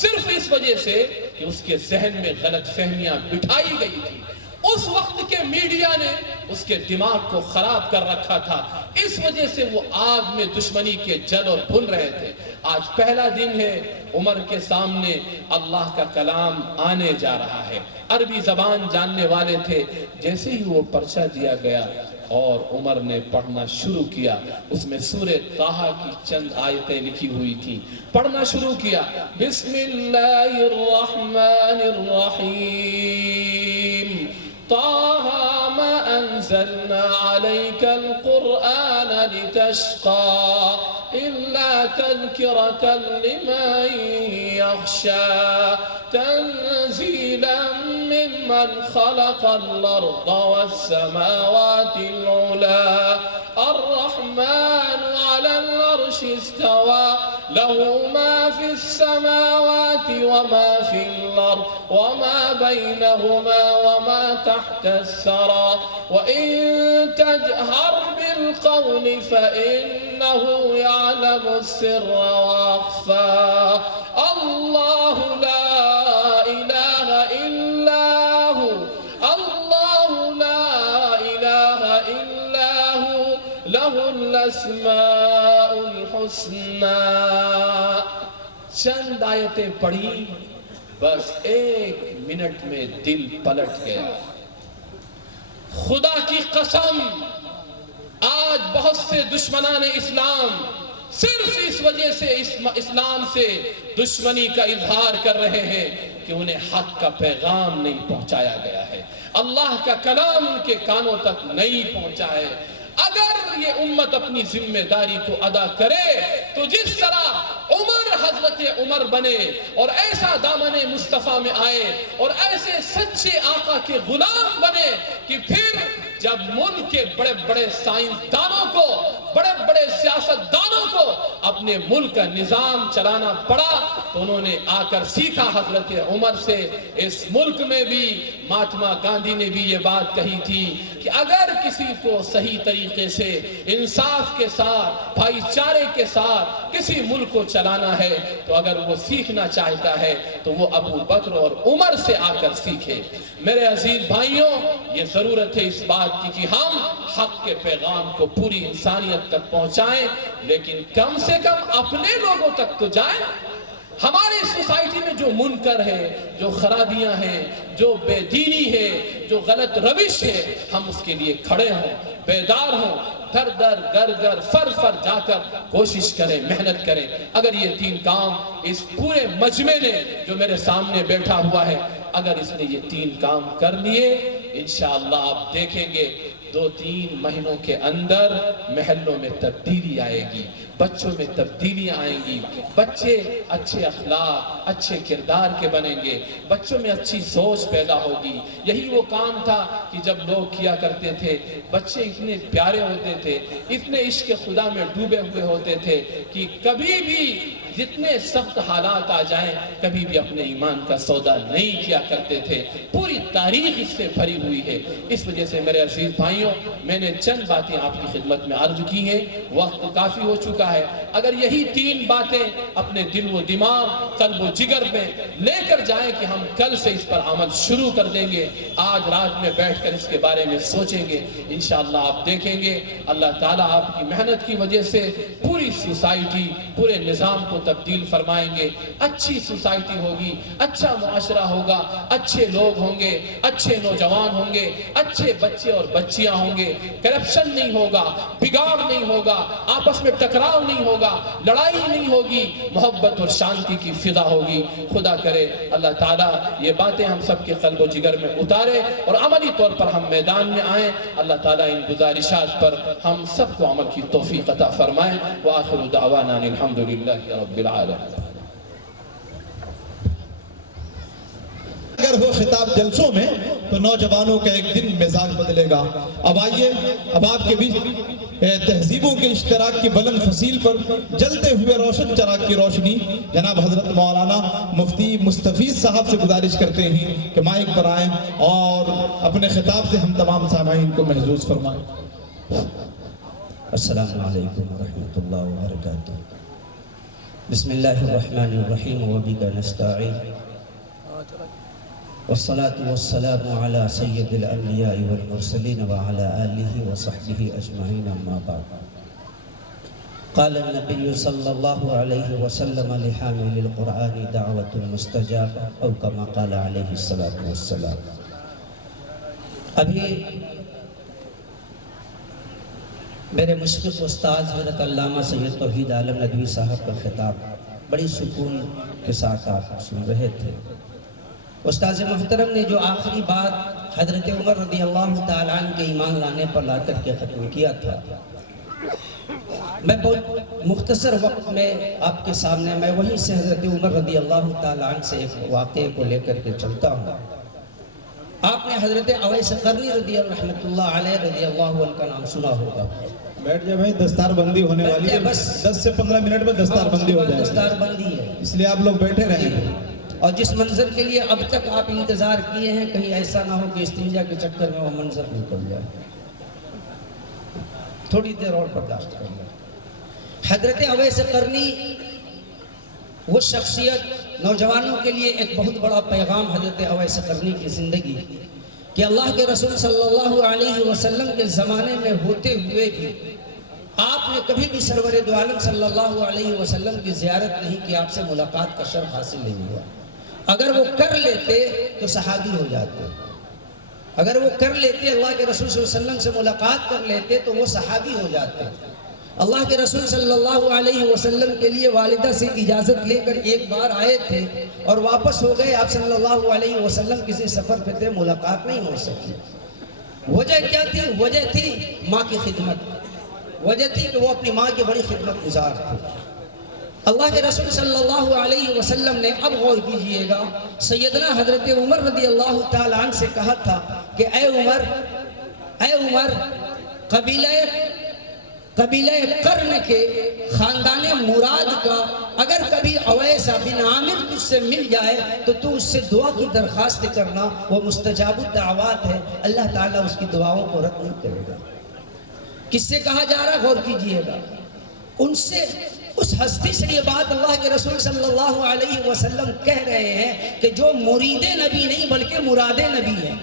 صرف اس وجہ سے کہ اس کے ذہن میں غلط فہمیاں بٹھائی گئی تھی۔ اس وقت کے میڈیا نے اس کے دماغ کو خراب کر رکھا تھا، اس وجہ سے وہ آگ میں دشمنی کے جل اور بھن رہے تھے۔ آج پہلا دن ہے، عمر کے سامنے اللہ کا کلام آنے جا رہا ہے۔ عربی زبان جاننے والے تھے، جیسے ہی وہ پرچہ دیا گیا اور عمر نے پڑھنا شروع کیا، اس میں سورہ طٰہٰ کی چند آیتیں لکھی ہوئی تھی، پڑھنا شروع کیا، بسم اللہ الرحمن الرحیم، طٰہٰ ما انزلنا علیک القرآن لتشقى إلا تذكرة لمن يخشى تنزيلا ممن خلق الأرض والسماوات العلى الرحمن على العرش استوى له ما في السماوات وما في الأرض وما بينهما وما تحت الثرى وإن تجهر بالقول فإنه يعلم السر وأخفى الله لا إله إلا هو الله لا إله إلا هو له الأسماء الحسنى۔ چند آیتیں پڑھی، بس ایک منٹ میں دل پلٹ گیا۔ خدا کی قسم، آج بہت سے دشمنان اسلام صرف اس وجہ سے اسلام سے دشمنی کا اظہار کر رہے ہیں کہ انہیں حق کا پیغام نہیں پہنچایا گیا ہے، اللہ کا کلام ان کے کانوں تک نہیں پہنچا ہے۔ اگر یہ امت اپنی ذمہ داری کو ادا کرے تو جس طرح حضرت عمر بنے اور ایسا دامن مصطفیٰ میں آئے اور ایسے سچے آقا کے غلام بنے کہ پھر جب ملک کے بڑے بڑے سائنسدانوں کو، بڑے بڑے سیاستدانوں کو اپنے ملک کا نظام چلانا پڑا تو انہوں نے آ کر سیکھا حضرت عمر سے۔ اس ملک میں بھی مہاتما گاندھی نے بھی یہ بات کہی تھی کہ اگر کسی کو صحیح طریقے سے انصاف کے ساتھ، بھائی چارے کے ساتھ کسی ملک کو چلانا ہے تو اگر وہ سیکھنا چاہتا ہے تو وہ ابو بکر اور عمر سے آ کر سیکھے۔ میرے عزیز بھائیوں، یہ ضرورت ہے اس بات کی کہ ہم حق کے پیغام کو پوری انسانیت تک پہنچائیں، لیکن کم سے کم اپنے لوگوں تک تو جائیں۔ ہماری سوسائٹی میں جو منکر ہے، جو خرابیاں ہیں، جو بے دینی ہے، جو غلط روش ہے، ہم اس کے لیے کھڑے ہوں، بیدار ہوں، در در گر گر فر فر جا کر کوشش کریں، محنت کریں۔ اگر یہ تین کام اس پورے مجمع نے جو میرے سامنے بیٹھا ہوا ہے، اگر اس نے یہ تین کام کر لیے، انشاءاللہ آپ دیکھیں گے 2-3 مہینوں کے اندر محلوں میں تبدیلی آئے گی، بچوں میں تبدیلیاں آئیں گی، بچے اچھے اخلاق، اچھے کردار کے بنیں گے، بچوں میں اچھی سوچ پیدا ہوگی۔ یہی وہ کام تھا کہ جب لوگ کیا کرتے تھے، بچے اتنے پیارے ہوتے تھے، اتنے عشق خدا میں ڈوبے ہوئے ہوتے تھے کہ کبھی بھی جتنے سخت حالات آ جائیں کبھی بھی اپنے ایمان کا سودا نہیں کیا کرتے تھے۔ پوری تاریخ اس سے بھری ہوئی ہے۔ اس وجہ سے میرے عزیز بھائیوں، میں نے چند باتیں آپ کی خدمت میں عرض کی ہیں، وقت کافی ہو چکا ہے۔ اگر یہی 3 باتیں اپنے دل و دماغ، قلب و جگر میں لے کر جائیں کہ ہم کل سے اس پر عمل شروع کر دیں گے، آج رات میں بیٹھ کر اس کے بارے میں سوچیں گے، انشاءاللہ آپ دیکھیں گے اللہ تعالیٰ آپ کی محنت کی وجہ سے پوری سوسائٹی، پورے نظام کو تبدیل فرمائیں گے۔ اچھی سوسائٹی ہوگی، اچھا معاشرہ ہوگا، اچھے لوگ ہوں گے، اچھے نوجوان ہوں گے، اچھے بچے اور بچیاں ہوں گے، کرپشن نہیں ہوگا، بگاڑ نہیں ہوگا، آپس میں ٹکراؤ نہیں ہوگا، لڑائی نہیں ہوگی، محبت اور شانتی کی فضا ہوگی۔ خدا کرے اللہ تعالیٰ یہ باتیں ہم سب کے قلب و جگر میں اتارے اور عملی طور پر ہم میدان میں آئیں۔ اللہ تعالیٰ ان گزارشات پر ہم سب کو عمل کی توفیق عطا فرمائیں۔ وآخر دعوانا الحمدللہ رب العالمین۔ اگر ہو خطاب جلسوں میں تو نوجوانوں کا ایک دن مزاج بدلے گا۔ اب آئیے، اب آپ کے بیچ تہذیبوں کے اشتراک کی بلند فصیل پر جلتے ہوئے روشن چراغ کی روشنی جناب حضرت مولانا مفتی مستفیض صاحب سے گزارش کرتے ہیں کہ مائک پر آئیں اور اپنے خطاب سے ہم تمام سامعین کو محظوظ فرمائیں۔ السلام علیکم ورحمۃ اللہ وبرکاتہ۔ بسم اللہ الرحمن الرحیم وبک نستعین والصلاة والسلام علی سید الانبیاء والمرسلین وعلی آلہ وصحبہ اجمعین اما بعد۔ قال النبی صلی اللہ علیہ وسلم لحامل القرآن دعوت مستجابہ او کما قال علیہ الصلاة والسلام۔ ابھی میرے مشفق استاذ حضرت علامہ سید توحید عالم ندوی صاحب کا خطاب بڑی سکون کے ساتھ آپ سن رہے تھے۔ استاذ محترم نے جو آخری بات حضرت عمر رضی اللہ تعالیٰ عنہ کے ایمان لانے پر لا کر کے ختم کیا تھا، میں بہت مختصر وقت میں آپ کے سامنے میں وہیں سے حضرت عمر رضی اللہ تعالیٰ عنہ سے ایک واقعے کو لے کر کے چلتا ہوں۔ آپ نے حضرت اویس قرنی رحمۃ اللہ علیہ رضی اللہ عنہ کا نام سنا ہوگا۔ بیٹھ جائے بھائی، دستار بندی ہونے والی ہے، بس 10 سے 15 منٹ میں دستار بندی ہو جائے گی، دستار بندی ہے، اس لیے آپ لوگ بیٹھے رہیں۔ اور جس منظر کے لیے اب تک آپ انتظار کیے ہیں، کہیں ایسا نہ ہو کہ استنجا کے چکر میں وہ منظر نکل جائے، تھوڑی دیر اور برداشت کر لیں۔ حضرت اویس قرنی وہ شخصیت، نوجوانوں کے لیے ایک بہت بڑا پیغام حضرت اویس قرنی کی زندگی کہ اللہ کے رسول صلی اللہ علیہ وسلم کے زمانے میں ہوتے ہوئے بھی آپ نے کبھی بھی سرور دو عالم صلی اللہ علیہ وسلم کی زیارت نہیں کی، آپ سے ملاقات کا شرف حاصل نہیں ہوا۔ اگر وہ کر لیتے تو صحابی ہو جاتے، اگر وہ کر لیتے اللہ کے رسول صلی اللہ علیہ وسلم سے ملاقات کر لیتے تو وہ صحابی ہو جاتے۔ اللہ کے رسول صلی اللہ علیہ وسلم کے لیے والدہ سے اجازت لے کر ایک بار آئے تھے اور واپس ہو گئے۔ آپ صلی اللہ علیہ وسلم کسی سفر پہ تھے، ملاقات نہیں ہو سکی۔ وجہ کیا تھی؟ وجہ تھی ماں کی خدمت، وجہ تھی کہ وہ اپنی ماں کی بڑی خدمت گزار تھے۔ اللہ کے رسول صلی اللہ علیہ وسلم نے، اب غور کیجئے گا، سیدنا حضرت عمر رضی اللہ تعالیٰ عنہ سے کہا تھا کہ اے عمر، قبیلہ قرن کے خاندان مراد کا اگر کبھی اویس بن عامر تجھ سے مل جائے تو تو اس سے دعا کی درخواست کرنا، وہ مستجاب الدعوات ہے، اللہ تعالیٰ اس کی دعاؤں کو رد نہیں کرے گا۔ کس سے کہا جا رہا؟ غور کیجئے گا، ان سے، اس ہستی سے یہ بات اللہ کے رسول صلی اللہ علیہ وسلم کہہ رہے ہیں کہ جو مرید نبی نہیں بلکہ مراد نبی ہے۔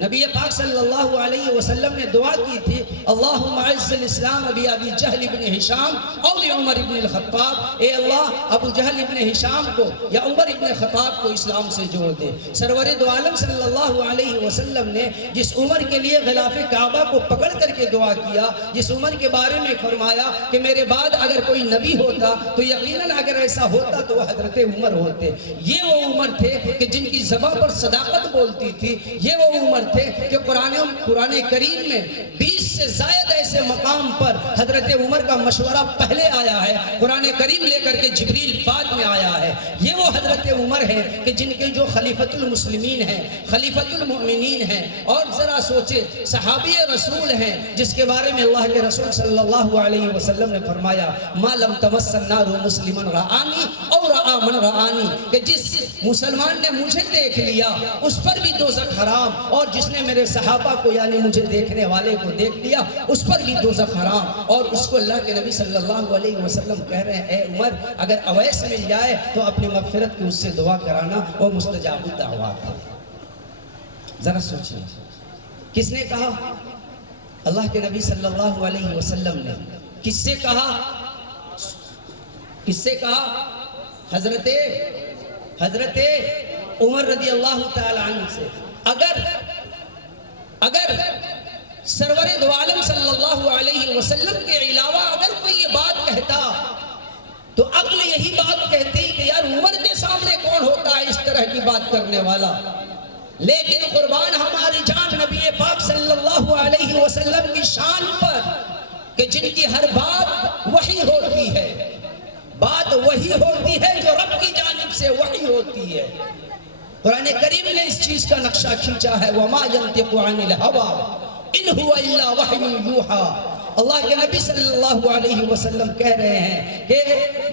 نبی پاک صلی اللہ علیہ وسلم نے دعا کی تھی، اللہم اعز الاسلام بی ابی جہل ابن ہشام اور عمر ابن الخطاب، اے اللہ ابو جہل ابن ہشام کو یا عمر ابن خطاب کو اسلام سے جوڑ دے۔ سرور دو عالم صلی اللہ علیہ وسلم نے جس عمر کے لیے غلاف کعبہ کو پکڑ کر کے دعا کیا، جس عمر کے بارے میں فرمایا کہ میرے بعد اگر کوئی نبی ہوتا تو یقیناً اگر ایسا ہوتا تو وہ حضرت عمر ہوتے، یہ وہ عمر تھے کہ جن کی زبان پر صداقت بولتی تھی، یہ وہ عمر تھے کہ قرآن کریم میں 20 سے زائد ایسے مقام پر حضرت عمر کا مشورہ پہلے آیا ہے، قرآن کریم لے کر کے جبریل بعد میں آیا ہے۔ یہ وہ حضرت عمر ہے کہ جن کے جو خلیفۃ المسلمین ہیں، خلیفۃ المؤمنین ہیں، اور ذرا سوچے صحابی رسول ہیں جس کے بارے میں اللہ کے رسول صلی اللہ علیہ وسلم نے فرمایا ما لم تمس النار مسلما رآنی او رآ من رآنی، کہ جس مسلمان نے مجھے دیکھ لیا اس پر بھی دوزخ حرام، اور جس نے میرے صحابہ کو یعنی مجھے دیکھنے والے کو دیکھ لیا اس پر بھی دوزخ حرام۔ اور اس کو اللہ کے نبی صلی اللہ علیہ وسلم کہہ رہے ہیں اے عمر اگر اویس مل جائے تو اپنی مغفرت کی اس سے دعا کرانا، وہ مستجاب الدعوات ہے۔ ذرا سوچیں کس نے کہا؟ اللہ کے نبی صلی اللہ علیہ وسلم نے۔ کس سے کہا؟ کس سے کہا؟ حضرت عمر رضی اللہ تعالی عنہ سے۔ اگر سرور دو عالم صلی اللہ علیہ وسلم کے علاوہ اگر کوئی یہ بات کہتا تو عقل یہی بات کہتی کہ یار عمر کے سامنے کون ہوتا ہے اس طرح کی بات کرنے والا، لیکن قربان ہماری جان نبی پاک صلی اللہ علیہ وسلم کی شان پر کہ جن کی ہر بات وحی ہوتی ہے، بات وحی ہوتی ہے جو رب کی جانب سے وحی ہوتی ہے۔ قرآن کریم نے اس چیز کا نقشہ کھینچا ہے وَمَا يَنْتِقُ عَنِ الْهَوَىٰ إِنْ هُوَ إِلَّا وَحْيٌ يُوحَىٰ۔ اللہ کے نبی صلی اللہ علیہ وسلم کہہ رہے ہیں کہ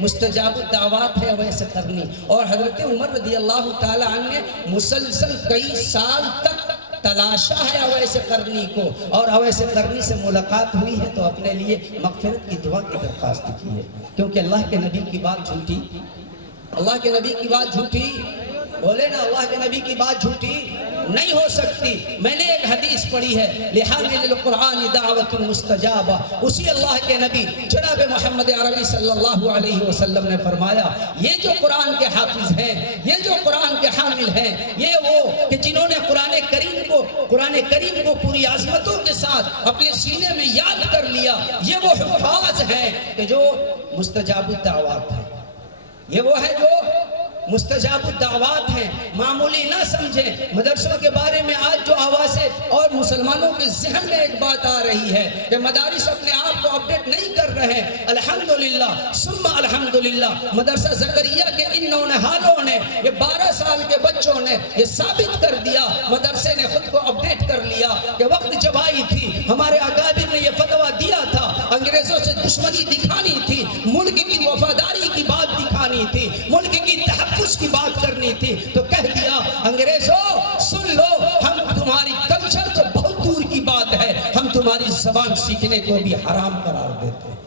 مستجاب الدعوات ہے اویس قرنی، اور حضرت عمر رضی اللہ تعالی عنہ نے مسلسل کئی سال تک تلاشا ہے اویس قرنی کو اور اویس قرنی سے ملاقات ہوئی ہے تو اپنے لیے مغفرت کی دعا کی درخواست کی ہے، کیونکہ اللہ کے نبی کی بات جھوٹی، اللہ کے نبی کی بات جھوٹی، بولے نا اللہ کے نبی کی بات جھوٹی نہیں ہو سکتی۔ میں نے ایک حدیث پڑھی ہے، لحامل القرآن دعوت مستجابہ، اسی اللہ کے نبی جناب محمد عربی صلی اللہ علیہ وسلم نے فرمایا یہ جو قرآن کے حافظ ہیں، یہ جو قرآن کے حامل ہیں، یہ وہ کہ جنہوں نے قرآن کریم کو پوری عظمتوں کے ساتھ اپنے سینے میں یاد کر لیا، یہ وہ حفاظ ہیں کہ جو مستجاب الدعوات ہیں، یہ وہ ہے جو مستجاب الدعوات ہیں۔ معمولی نہ سمجھیں مدرسوں کے بارے میں آج جو آوازیں اور مسلمانوں کے ذہن میں ایک بات آ رہی ہے کہ مدارس اپنے آپ کو اپڈیٹ نہیں کر رہے ہیں۔ الحمدللہ ثم الحمدللہ مدرسہ زکریا کے ان نونہالوں نے، یہ 12 سال کے بچوں نے یہ ثابت کر دیا، مدرسے نے خود کو اپڈیٹ کر لیا کہ وقت جب آئی تھی ہمارے اکابر نے یہ فتویٰ دیا تھا، انگریزوں سے دشمنی دکھانی تھی، ملک کی وفاداری کی بات دکھانی تھی، ملک کی تحفظ کی بات کرنی تھی، تو کہہ دیا انگریزوں سن لو، ہم تمہاری کلچر تو بہت دور کی بات ہے، ہم تمہاری زبان سیکھنے کو بھی حرام قرار دیتے ہیں،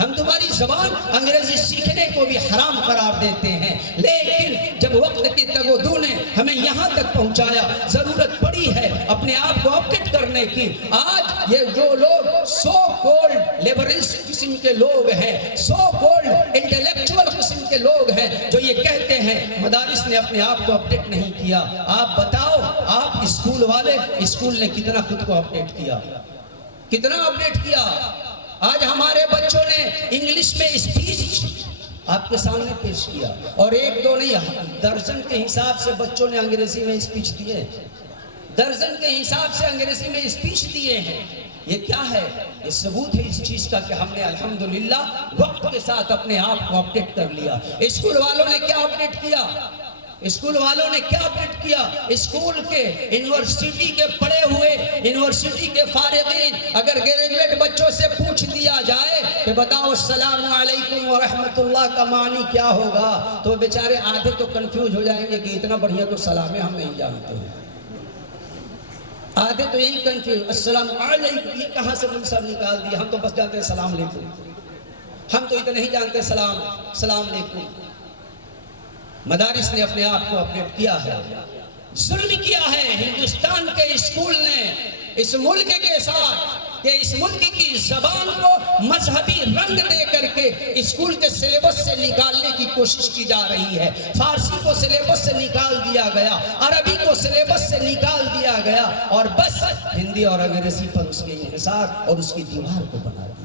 ہم تمہاری زبان انگریزی سیکھنے کو بھی حرام قرار دیتے ہیں۔ لیکن جب وقت کی تگودو نے ہمیں یہاں تک پہنچایا، ضرورت پڑی ہے اپنے آپ کو اپڈیٹ کرنے کی۔ آج یہ جو لوگ سو کولڈ لیبرلس قسم کے لوگ ہیں، سو کولڈ انٹلیکچوئل قسم کے لوگ ہیں جو یہ کہتے ہیں مدارس نے اپنے آپ کو اپڈیٹ نہیں کیا، آپ بتاؤ آپ اسکول والے، اسکول نے کتنا خود کو اپڈیٹ کیا، کتنا اپڈیٹ کیا؟ آج ہمارے بچوں نے انگلش میں اسپیچ آپ کے سامنے پیش کیا، اور ایک دو نہیں، درجن کے حساب سے بچوں نے انگریزی میں اسپیچ دیے، درجن کے حساب سے انگریزی میں اسپیچ دیے ہیں۔ یہ کیا ہے؟ یہ ثبوت ہے اس چیز کا کہ ہم نے الحمدللہ وقت کے ساتھ اپنے آپ کو اپڈیٹ کر لیا۔ اسکول والوں نے کیا اپڈیٹ کیا؟ اسکول والوں نے کیا اپڈیٹ کیا؟ اسکول کے یونیورسٹی کے پڑھے ہوئے، یونیورسٹی کے فارغین اگر گریجویٹ بچوں سے پوچھ دیا جائے کہ بتاؤ السلام علیکم ورحمت اللہ کا معنی کیا ہوگا، تو بیچارے آدھے تو کنفیوز ہو جائیں گے کہ اتنا بڑھیا تو سلام ہے ہم نہیں جانتے ہیں، آدھے تو یہی کنفیوز، السلام علیکم یہ کہاں سے منصب نکال دیا، ہم تو بس جانتے ہیں السلام علیکم، ہم تو اتنا نہیں جانتے السلام علیکم۔ مدارس نے اپنے آپ کو اپڈیٹ کیا ہے، ظلم کیا ہے ہندوستان کے اسکول نے اس ملک کے ساتھ کہ اس ملک کی زبان کو مذہبی رنگ دے کر کے اسکول کے سلیبس سے نکالنے کی کوشش کی جا رہی ہے۔ فارسی کو سلیبس سے نکال دیا گیا، عربی کو سلیبس سے نکال دیا گیا، اور بس ہندی اور انگریزی پر اس کے انحصار اور اس کی دیوار کو بنا دیا۔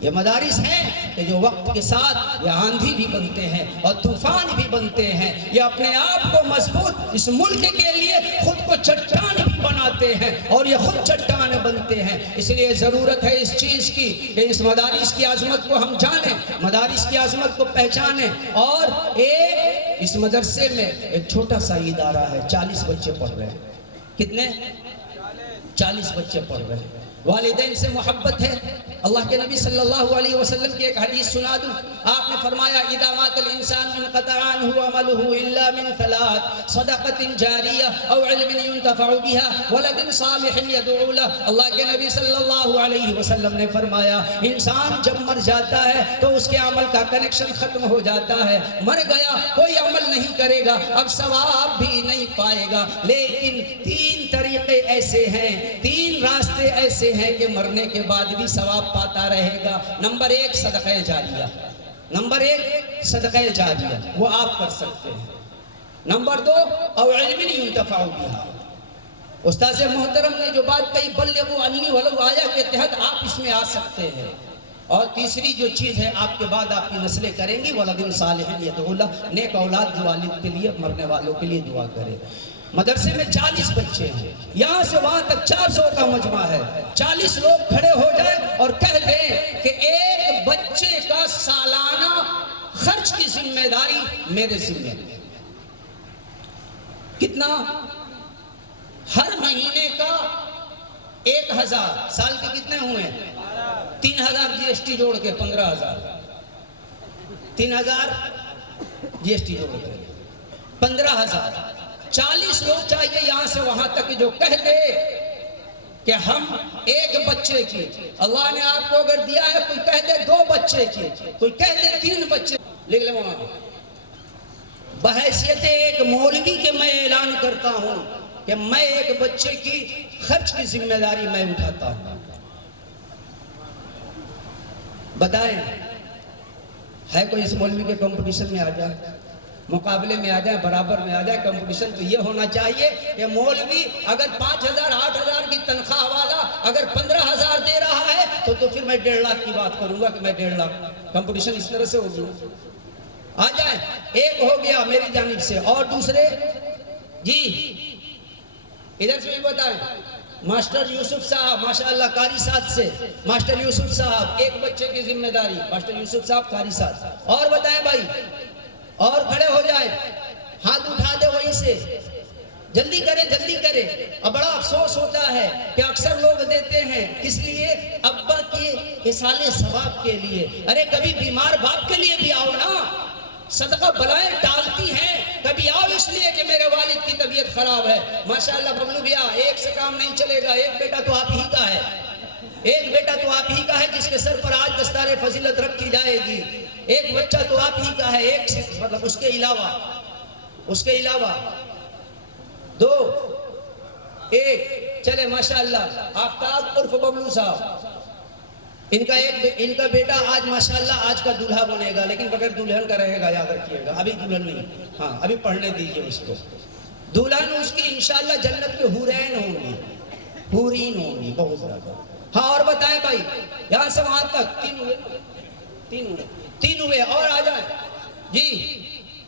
یہ مدارس ہیں کہ جو وقت کے ساتھ یہ آندھی بھی بنتے ہیں اور طوفان بھی بنتے ہیں، یہ اپنے آپ کو مضبوط اس ملک کے لیے خود کو چٹان بھی بناتے ہیں اور یہ خود چٹان بنتے ہیں۔ اس لیے ضرورت ہے اس چیز کی کہ اس مدارس کی عظمت کو ہم جانیں، مدارس کی عظمت کو پہچانیں۔ اور ایک اس مدرسے میں ایک چھوٹا سا ادارہ ہے، 40 بچے پڑھ رہے ہیں۔ کتنے؟ 40 بچے پڑھ رہے ہیں۔ والدین سے محبت ہے۔ اللہ کے نبی صلی اللہ علیہ وسلم کی ایک حدیث سنا دوں، آپ نے فرمایا اذا مات الانسان انقطع عنه عمله الا من ثلاث صدقة جاریہ او علم ينتفع بها ولد صالح يدعو له۔ اللہ کے نبی صلی اللہ علیہ وسلم نے فرمایا انسان جب مر جاتا ہے تو اس کے عمل کا کنیکشن ختم ہو جاتا ہے، مر گیا کوئی عمل نہیں کرے گا، اب ثواب بھی نہیں پائے گا، لیکن 3 طریقے ایسے ہیں، 3 راستے ایسے ہیں کہ مرنے کے بعد بھی ثواب پاتا رہے گا۔ نمبر 1 صدقہ جاریہ، نمبر 1 صدقہ جاریہ وہ آپ کر سکتے ہیں۔ نمبر 2 او علم ينتفع بها، استاذ محترم نے جو بات کہی بلغوا عنی ولو آیا کے تحت آپ اس میں آ سکتے ہیں۔ اور تیسری جو چیز ہے آپ کے بعد آپ کی نسلیں کریں گی ولد صالح يدعو له، نیک اولاد جو والد کے لیے مرنے والوں کے لیے دعا کرے۔ مدرسے میں 40 بچے ہیں، یہاں سے وہاں تک 400 کا مجمع ہے، 40 لوگ کھڑے ہو جائیں اور کہہ دیں کہ ایک بچے کا سالانہ خرچ کی ذمہ داری میرے ذمہ۔ کتنا؟ ہر مہینے کا 1000، سال کے کتنے ہوئے؟ 3000 جی ایس ٹی جوڑ کے 15000، 3000 جی ایس ٹی جوڑ کے 15000، 40 لوگ چاہیے یہاں سے وہاں تک جو کہہ دے کہ ہم ایک بچے کی، اللہ نے آپ کو اگر دیا ہے، کوئی کہہ دے 2 بچے کی، کوئی کہہ دے 3 بچے، لکھ لیں وہاں، بحیثیت ایک مولوی کے میں اعلان کرتا ہوں کہ میں ایک بچے کی خرچ کی ذمہ داری میں اٹھاتا ہوں۔ بتائیں ہے کوئی اس مولوی کے کمپٹیشن میں آ جائے، مقابلے میں آ جائے، برابر میں آ جائے؟ کمپٹیشن تو یہ ہونا چاہیے کہ مولوی اگر 5,000 8,000 کی تنخواہ والا اگر 15,000 دے رہا ہے تو پھر میں 1.5 لاکھ کی بات کروں گا کہ میں 1.5 لاکھ۔ کمپٹیشن اس طرح سے ہوگی۔ آ جائیں، ایک ہو گیا میری جانب سے، اور دوسرے جی ادھر سے بھی بتائیں، ماسٹر یوسف صاحب ماشاءاللہ قاری صاحب سے، ماسٹر یوسف صاحب ایک بچے کی ذمہ داری، ماسٹر یوسف صاحب قاری صاحب، اور بتائیں بھائی، اور کھڑے ہو جائے، ہاتھ اٹھا دے وہیں سے، جلدی کرے جلدی کرے۔ اب بڑا افسوس ہوتا ہے کہ اکثر لوگ دیتے ہیں کس لیے؟ ابا کے اصالے ثواب کے لیے۔ ارے کبھی بیمار باپ کے لیے بھی آؤ نا، صدقہ بلائیں ٹالتی ہیں، کبھی آؤ اس لیے کہ میرے والد کی طبیعت خراب ہے۔ ماشاءاللہ ببلو بھیا، ایک سے کام نہیں چلے گا، ایک بیٹا تو آپ ہی کا ہے، ایک بیٹا تو آپ ہی کا ہے جس کے سر پر آج دستار فضیلت رکھی جائے گی، ایک بچہ تو آپ ہی کا ہے، ایک سے مطلب اس کے علاوہ 2 1 چلے ماشاءاللہ آفتاب عرف ببلو صاحب، ان کا بیٹا آج ماشاءاللہ آج کا دولہا بنے گا، لیکن بغیر دلہن کا رہے گا، یاد رکھیے گا، ابھی دلہن نہیں، ہاں ابھی پڑھنے دیجئے اس کو۔ دلہن اس کی انشاءاللہ جنت کے حورین ہوں گی، حورین ہوں گی بہت زیادہ۔ ہاں اور بتائیں بھائی، یہاں سے وہاں تک 3 ہوئے، اور آ جائیں جی۔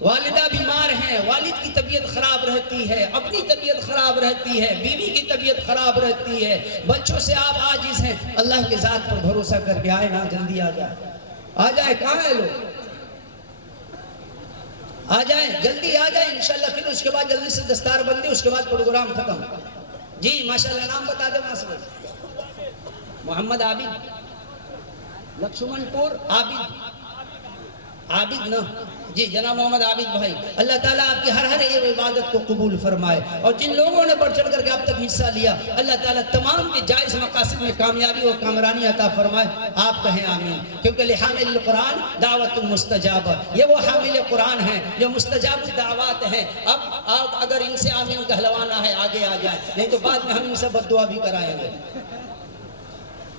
والدہ بیمار ہیں، والد کی طبیعت خراب رہتی ہے، اپنی طبیعت خراب رہتی ہے، بیوی کی طبیعت خراب رہتی ہے، بچوں سے آپ عاجز ہیں، اللہ کے ذات پر بھروسہ کر کے آئے نا، جلدی آ جائے، کہاں ہیں لوگ؟ آ جائیں، جلدی آ جائیں انشاءاللہ، پھر اس کے بعد جلدی سے دستار بندی، اس کے بعد پروگرام ختم۔ جی ماشاءاللہ، نام بتا دیں وہاں سے۔ محمد عابد، لکشمن پور عابد نا جی، جناب محمد عابد بھائی، اللہ تعالیٰ آپ کی ہر عبادت کو قبول فرمائے، اور جن لوگوں نے بڑھ چڑھ کر کے اب تک حصہ لیا، اللہ تعالیٰ تمام کے جائز مقاصد میں کامیابی اور کامرانی عطا فرمائے۔ آپ کہیں آمین، کیونکہ لحامل القرآن دعوت مستجابہ، یہ وہ حامل قرآن ہیں جو مستجاب الدعوات ہیں۔ اب آپ اگر ان سے آمین کہلوانا ہے آگے آ جائیں، نہیں تو بعد میں ہم ان سے بد دعا بھی کرائیں گے۔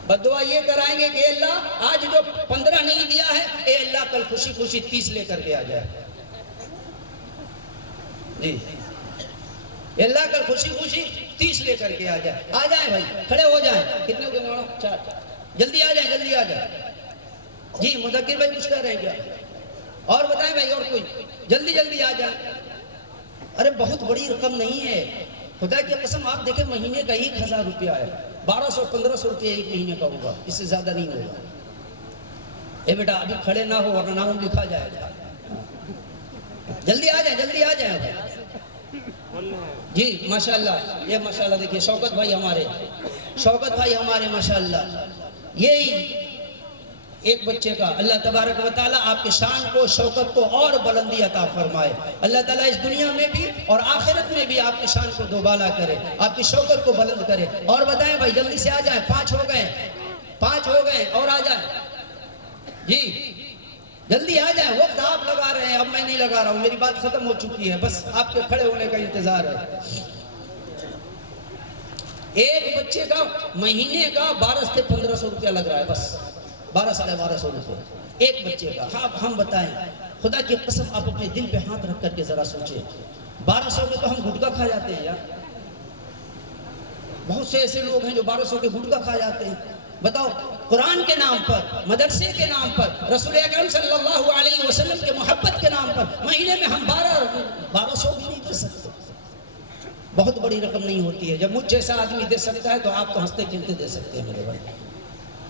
بد دعا یہ کرائیں گے کہ اللہ آج جو 15 نہیں دیا ہے، اے اللہ کل خوشی خوشی 30 لے کر کے آ جائے جی، اے اللہ کل خوشی خوشی 30 لے کر کے آ جائے۔ آ جائیں بھائی، کھڑے ہو جائیں، کتنے کے مانو 4، جلدی آ جائیں جلدی آ جائیں جی۔ مذکر بھائی کچھ کہہ رہے ہیں کیا؟ اور بتائیں بھائی، اور کوئی جلدی جلدی آ جائیں۔ ارے بہت بڑی رقم نہیں ہے، خدا کی قسم، آپ دیکھیں مہینے کا 1,000 روپیہ ہے، 1200-1500 روپیہ ایک مہینے کا ہوگا، اس سے زیادہ نہیں ہوگا۔ اے بیٹا ابھی کھڑے نہ ہو ورنہ نام لکھا جائے گا، جلدی آ جائیں جلدی آ جائیں جی۔ ماشاءاللہ، یہ ماشاءاللہ دیکھیے شوکت بھائی ہمارے ماشاءاللہ، یہی ایک بچے کا اللہ تبارک و تعالیٰ آپ کے شان کو، شوکت کو اور بلندی عطا فرمائے۔ اللہ تعالیٰ اس دنیا میں بھی اور آخرت میں بھی آپ کے شان کو دوبالا کرے، آپ کی شوکت کو بلند کرے۔ اور بتائیں بھائی، جلدی سے آ جائیں، 5 ہو گئے، اور آ جائیں جی، جلدی آ جائیں۔ وقت آپ لگا رہے ہیں، اب میں نہیں لگا رہا ہوں، میری بات ختم ہو چکی ہے، بس آپ کے کھڑے ہونے کا انتظار ہے۔ ایک بچے کا مہینے کا 1200 سے 1500 روپیہ لگ رہا ہے، بس 1200-1250 روپے ایک بچے کا۔ اب ہم بتائیں، خدا کی قسم آپ اپنے دل پہ ہاتھ رکھ کر کے ذرا سوچیں، 1200 میں تو ہم گھٹکا کھا جاتے ہیں یار، بہت سے ایسے لوگ ہیں جو 1200 کے گھٹکا کھا جاتے ہیں۔ بتاؤ، قرآن کے نام پر، مدرسے کے نام پر، رسول اکرم صلی اللہ علیہ وسلم کے محبت کے نام پر مہینے میں ہم 1200 بھی نہیں دے سکتے۔ بہت بڑی رقم نہیں ہوتی ہے، جب مجھ جیسا آدمی دے سکتا ہے تو آپ تو ہنستے کھیلتے دے سکتے ہیں میرے بھائی۔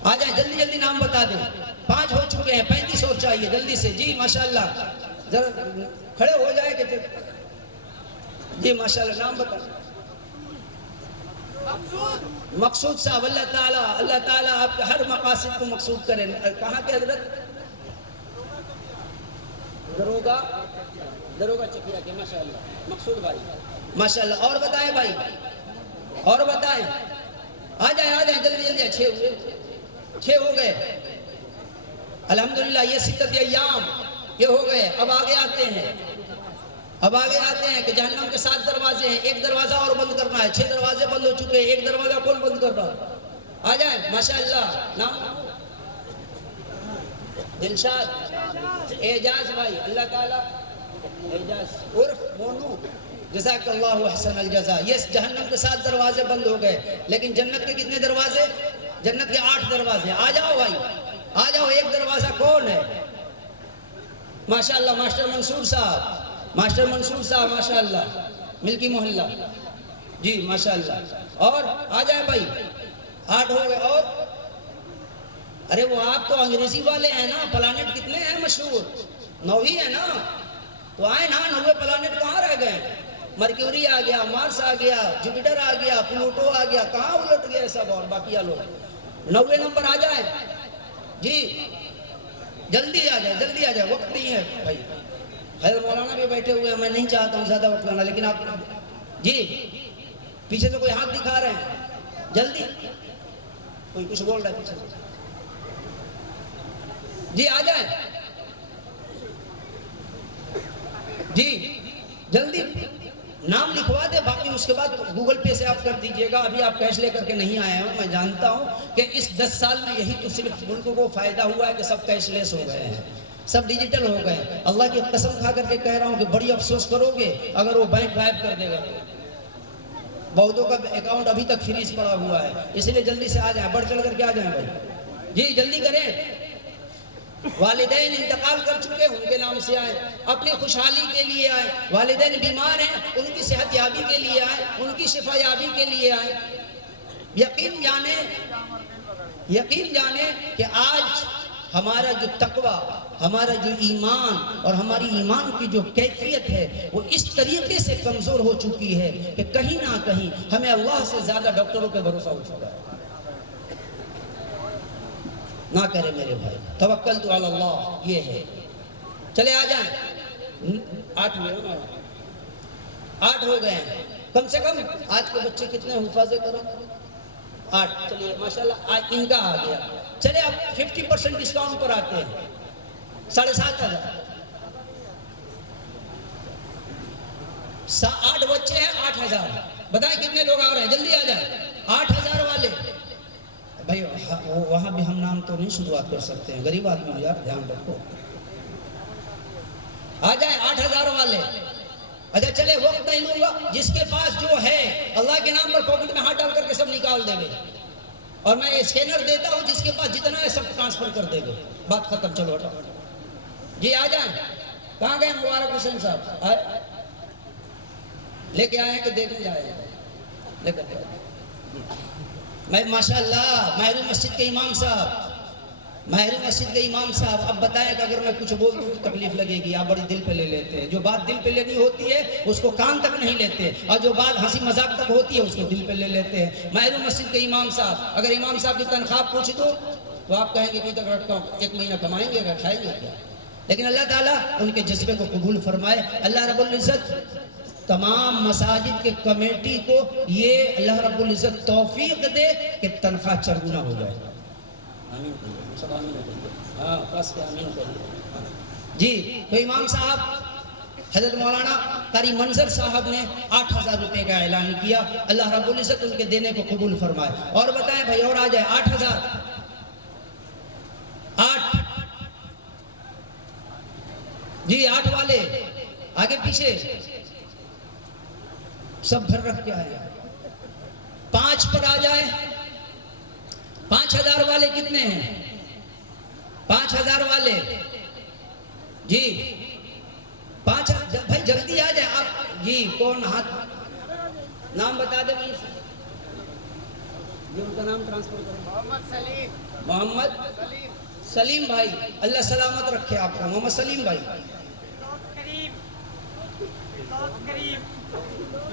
آ جائیں جلدی جلدی، نام بتا دیں، 5 ہو چکے ہیں، 35 اور چاہیے جلدی سے جی۔ ماشاءاللہ ذرا کھڑے ہو جائے کہ جی، ماشاءاللہ نام بتا۔ مقصود صاحب، اللہ تعالیٰ آپ کے ہر مقاصد کو مقصود کریں۔ کہاں کے حضرت؟ دروگا چکیا کے، ماشاءاللہ مقصود بھائی، ماشاءاللہ. اور بتائیں بھائی، اور بتائیں. آ جائیں جلدی جلدی. 6 ہوئے، 6 ہو گئے الحمدللہ. یہ 6 ایام یہ ہو گئے. اب آگے آتے ہیں، اب آگے آتے ہیں کہ جہنم کے 7 دروازے ہیں. ایک دروازہ اور بند کرنا ہے. 6 دروازے بند ہو چکے ہیں، ایک دروازہ کون بند کر رہا ہے؟ آ جائیں. ماشاءاللہ. نام دلشاد اعجاز بھائی. اللہ تعالیٰ اعجاز عرف مونو جزاک اللہ احسن الجزا. یہ جہنم کے 7 دروازے بند ہو گئے، لیکن جنت کے کتنے دروازے؟ جنت کے 8 دروازے. آ جاؤ بھائی، آ جاؤ. ایک دروازہ کون ہے؟ ماشاءاللہ ماسٹر منصور صاحب، ماسٹر منصور صاحب ماشاءاللہ ملکی محلہ. جی ماشاءاللہ. اور آ جائیں بھائی. 8 ہو گئے. اور ارے وہ آپ تو انگریزی والے ہیں نا. پلانٹ کتنے ہیں مشہور؟ 9 ہی ہے نا. تو آئے نا. 9 پلانٹ کہاں رہ گئے؟ مرکیوری آ گیا، مارس آ گیا، جوپیٹر آ گیا، پلوٹو آ گیا. کہاں الٹ گئے سب اور باقی لوگ؟ 90 نمبر آ جائیں. جی جلدی آ جائے، جلدی آ جائے. وقت نہیں ہے بھائی. حضرت مولانا بھی بیٹھے ہوئے ہیں. میں نہیں چاہتا ہوں زیادہ وقت لانا، لیکن آپ جی پیچھے سے کوئی ہاتھ دکھا رہے ہیں. جلدی کوئی کچھ بول رہا ہے پیچھے سے. جی آ جائیں. جی جلدی نام لکھوا دے. باقی اس کے بعد گوگل پے سے آپ کر دیجئے گا. ابھی آپ کیش لے کر کے نہیں آئے ہیں. میں جانتا ہوں کہ اس 10 سال میں یہی تو صرف ملک کو فائدہ ہوا ہے کہ سب کیش لیس ہو گئے ہیں، سب ڈیجیٹل ہو گئے. اللہ کی قسم کھا کر کے کہہ رہا ہوں کہ بڑی افسوس کرو گے اگر وہ بینک غائب کر دے گا. بہتوں کا اکاؤنٹ ابھی تک فریز پڑا ہوا ہے. اس لیے جلدی سے آ جائیں، بڑھ چڑھ کر کے آ جائیں بھائی. جی جلدی کریں. والدین انتقال کر چکے، ان کے نام سے آئے. اپنی خوشحالی کے لیے آئے. والدین بیمار ہیں، ان کی صحت یابی کے لیے آئے، ان کی شفا یابی کے لیے آئے. یقین جانے کہ آج ہمارا جو تقویٰ، ہمارا جو ایمان اور ہماری ایمان کی جو کیفیت ہے وہ اس طریقے سے کمزور ہو چکی ہے کہ کہیں نہ کہیں ہمیں اللہ سے زیادہ ڈاکٹروں پہ بھروسہ ہو چکا ہے. نہ کرے میرے بھائی. توکلت علی اللہ یہ ہے. چلے آ جائیں. 8 ہو گئے ہیں. کم سے کم آج کے بچے کتنے حفاظے کریں؟ 8. چلیے ماشاءاللہ آج ان کا آ گیا. چلے اب 50% ڈسکاؤنٹ پر آتے ہیں. 7,500. 8 بچے ہیں 8,000. بتائیں کتنے لوگ آ رہے ہیں؟ جلدی آ جائیں. 8,000 والے بھائی. وہاں بھی ہم نام تو نہیں شروعات کر سکتے ہیں، غریب آدمی یار دھیان رکھو. آ جائیں 8,000 والے. اچھا چلے وقت نہیں لوں گا. جس کے پاس جو ہے اللہ کے نام پر پاکٹ میں ہاتھ ڈال کر کے سب نکال دے گے، اور میں اسکینر دیتا ہوں. جس کے پاس جتنا ہے سب ٹرانسفر کر دے گے. بات ختم. چلو ہٹا. جی آ جائیں. کہاں گئے مبارک حسین صاحب؟ آئے لے کے آئے ہیں کہ دیکھنے جائے لے کر کے. میں ماشاءاللہ ماہر مسجد کے امام صاحب اب بتائیں کہ اگر میں کچھ بول دوں تو تکلیف لگے گی. آپ بڑی دل پہ لے لیتے ہیں. جو بات دل پہ لینی ہوتی ہے اس کو کان تک نہیں لیتے، اور جو بات ہنسی مذاق تک ہوتی ہے اس کو دل پہ لے لیتے ہیں. ماہر مسجد کے امام صاحب، اگر امام صاحب کی تنخواہ پوچھ دو تو آپ کہیں گے کہ تک رکھتا ہوں 1 مہینہ کمائیں گے، اگر کھائیں گے کیا. لیکن اللہ تعالیٰ ان کے جذبے کو قبول فرمائے. اللہ رب العزت تمام مساجد کے کمیٹی کو یہ اللہ رب العزت توفیق دے کہ تنخواہ چرگنا ہو جائے. آمین کہیے. سب آمین کہیے. ہاں بس کے آمین کہیے. جی تو امام صاحب حضرت مولانا قاری منظر صاحب نے 8,000 روپے کا اعلان کیا. اللہ رب العزت ان کے دینے کو قبول فرمائے. اور بتائیں بھائی اور آ جائے. 8,000. 8 جی 8 والے آگے پیچھے سب گھر رکھ کے آئے. 5 پر آ جائے. 5,000 والے کتنے ہیں؟ 5,000 والے. جی 5 بھائی جلدی آ جائے آپ. جی کون ہاتھ نام بتا دے بھائی. ان کا نام ٹرانسفر کریں. محمد سلیم بھائی. اللہ سلامت رکھے آپ کو. محمد سلیم بھائی.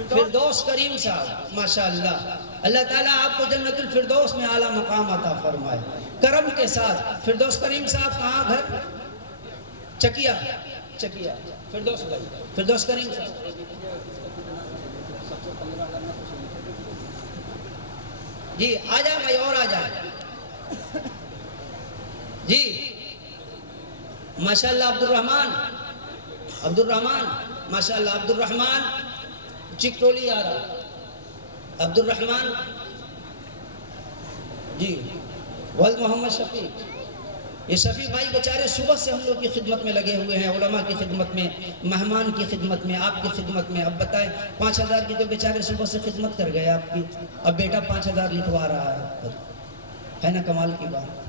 فردوس کریم صاحب ماشاءاللہ. اللہ تعالیٰ آپ کو جنت الفردوس میں اعلیٰ مقام عطا فرمائے کرم کے ساتھ. فردوس کریم صاحب کہاں گھر؟ چکیا. فردوس بھائی. فردوس کریم صاحب جی آ جائیں بھائی، اور آ جائیں جی. ماشاءاللہ عبد الرحمان ماشاءاللہ عبد الرحمان چکٹولی آ رہا، عبد الرحمان جی. ولد محمد شفیق، یہ شفیق بھائی بیچارے صبح سے ہم لوگ کی خدمت میں لگے ہوئے ہیں، علماء کی خدمت میں، مہمان کی خدمت میں، آپ کی خدمت میں. اب بتائیں 5000 کی تو بیچارے صبح سے خدمت کر گئے آپ کی، اب بیٹا 5000 لکھوا رہا ہے نا کمال کی بات.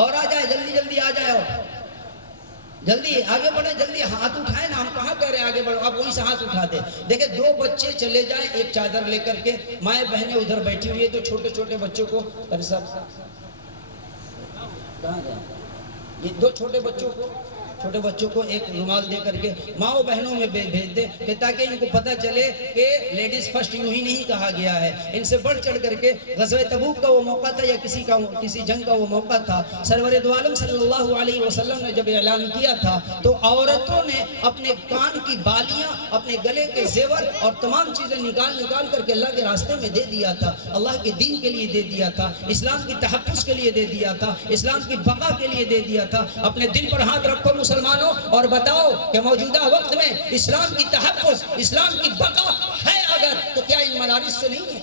اور آ جائے جلدی جلدی آ جائے، اور جلدی آگے بڑھیں، جلدی ہاتھ اٹھائیں نا. ہم کہاں کہہ رہے ہیں آگے بڑھو، آپ وہیں سے ہاتھ اٹھا دیں. دیکھیں 2 بچے چلے جائیں ایک چادر لے کر کے، مائیں بہنیں ادھر بیٹھی ہوئی ہے، تو چھوٹے چھوٹے بچوں کو ارے صاحب کہاں گئے، یہ 2 چھوٹے بچوں کو ایک رومال دے کر کے ماؤں بہنوں میں بھیج دے، کہ تاکہ ان کو پتہ چلے کہ لیڈیز فرسٹ یوں ہی نہیں کہا گیا ہے. ان سے بڑھ چڑھ کر کے غزوہ تبوک کا وہ موقع تھا یا کسی جنگ کا وہ موقع تھا، سرور دو عالم صلی اللہ علیہ وسلم نے جب اعلان کیا تھا تو عورتوں نے اپنے کان کی بالیاں، اپنے گلے کے زیور اور تمام چیزیں نکال کر کے اللہ کے راستے میں دے دیا تھا، اللہ کے دین کے لیے دے دیا تھا، اسلام کی تحفظ کے لیے دے دیا تھا، اسلام کی بقا کے لیے دے دیا تھا. اپنے دل پر ہاتھ رکھو مسلمانوں اور بتاؤ کہ موجودہ وقت میں اسلام کی تحفظ، اسلام کی بقا ہے اگر، تو کیا ان مدارس سے نہیں ہے؟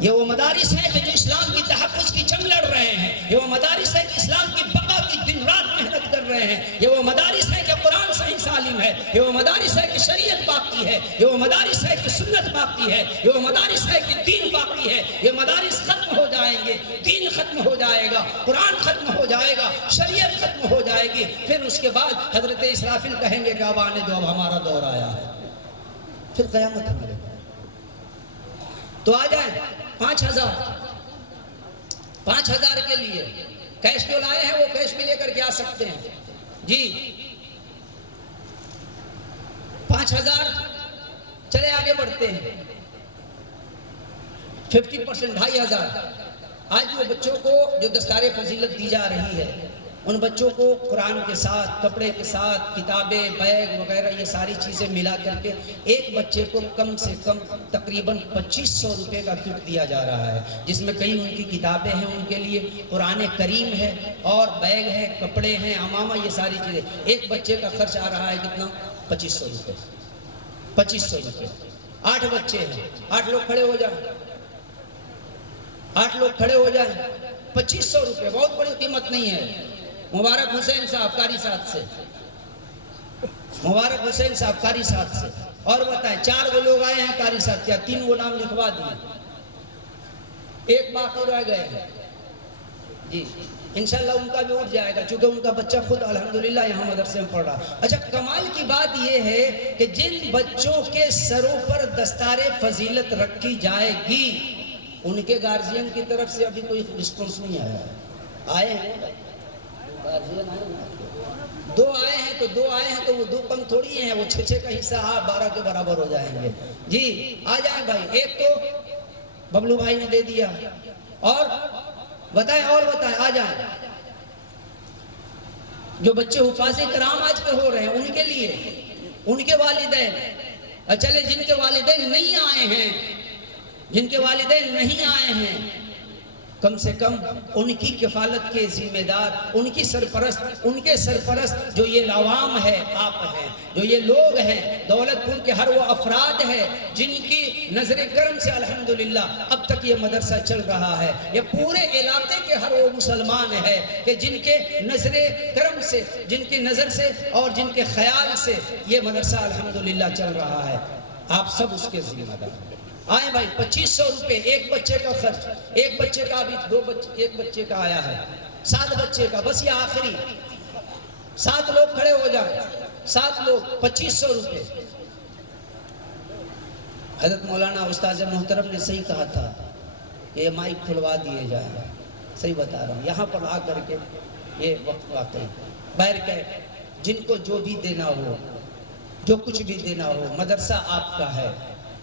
یہ وہ مدارس ہیں جو اسلام کی تحفظ کی جنگ لڑ رہے ہیں، یہ وہ مدارس ہیں کہ اسلام کی بقا کی دن رات محنت کر رہے ہیں، یہ وہ مدارس ہیں کہ قرآن صحیح سالم ہے، یہ وہ مدارس ہے کہ شریعت باقی ہے، یہ وہ مدارس ہے کہ سنت باقی ہے، یہ وہ مدارس ہے کہ دین باقی ہے. یہ مدارس ختم ہو جائیں گے، دین ختم ہو جائے گا، قرآن ختم ہو جائے گا، شریعت ختم ہو جائے گی. پھر اس کے بعد حضرت اسرافیل کہیں گے کہ اب آنے دو، اب ہمارا دور آیا ہے، پھر قیامت ہمارے پاس. تو آ جائیں 5000 کے لیے کیش جو لائے ہیں وہ کیش بھی لے کر کے آ سکتے ہیں جی. 5000 چلے آگے بڑھتے ہیں. 50% 2500. آج وہ بچوں کو جو دستار فضیلت دی جا رہی ہے، ان بچوں کو قرآن کے ساتھ، کپڑے کے ساتھ، کتابیں، بیگ وغیرہ یہ ساری چیزیں ملا کر کے ایک بچے کو کم سے کم تقریباً 2500 روپے کا کٹ دیا جا رہا ہے، جس میں کئی ان کی کتابیں ہیں ان کے لیے، قرآن کریم ہے اور بیگ ہے، کپڑے ہیں، عمامہ، یہ ساری چیزیں. ایک بچے کا خرچ آ رہا ہے کتنا؟ 2500 روپے. 2500 روپے. 8 بچے ہیں، 8 لوگ کھڑے ہو جائیں، 8 لوگ کھڑے ہو جائیں. 2500 روپے بہت بڑی قیمت نہیں ہے. مبارک حسین صاحب کاری ساتھ سے، مبارک حسین صاحب کاری ساتھ سے. اور بتائیں 4 وہ لوگ آئے ہیں کاری ساتھ، کیا 3 وہ نام لکھوا دیے، ایک باقی رہ گئے ہیں جی. انشاءاللہ ان کا بھی اٹھ جائے گا، چونکہ ان کا بچہ خود الحمدللہ یہاں مدرسے میں پڑھ رہا. اچھا کمال کی بات یہ ہے کہ جن بچوں کے سروں پر دستار فضیلت رکھی جائے گی ان کے گارجین کی طرف سے ابھی کوئی رسپانس نہیں آیا. آئے ہیں گارجین، آئے ہیں 2 آئے ہیں تو 2 آئے ہیں تو وہ 2 کم تھوڑی ہیں، وہ 6 کا حصہ 12 کے برابر ہو جائیں گے جی. آ جائیں بھائی. ایک تو ببلو بھائی نے دے دیا، اور بتائیں آ جائیں. جو بچے حفاظ کرام آج کے ہو رہے ہیں ان کے لیے، ان کے والدین، چلے جن کے والدین نہیں آئے ہیں، جن کے والدین نہیں آئے ہیں، کم سے کم ان کی کفالت کے ذمہ دار، ان کی سرپرست، ان کے سرپرست جو یہ عوام ہے، آپ ہیں، جو یہ لوگ ہیں، دولت پور کے ہر وہ افراد ہیں جن کی نظر کرم سے الحمدللہ اب تک یہ مدرسہ چل رہا ہے. یہ پورے علاقے کے ہر وہ مسلمان ہے کہ جن کے نظر کرم سے، جن کی نظر سے اور جن کے خیال سے یہ مدرسہ الحمدللہ چل رہا ہے. آپ سب اس کے ذمہ دار ہیں. آئیں بھائی. 2500 روپے ایک بچے کا خرچ، ایک بچے کا ابھی ایک بچے کا آیا ہے، 7 بچے کا، بس یہ آخری 7 لوگ کھڑے ہو جائیں، 7 لوگ 2500 روپے. حضرت مولانا استاذ محترم نے صحیح کہا تھا کہ یہ مائک کھلوا دیے جائیں. صحیح بتا رہا ہوں، یہاں پر آ کر کے یہ وقت واقعی بہر کہ جن کو جو بھی دینا ہو، جو کچھ بھی دینا ہو، مدرسہ آپ کا ہے،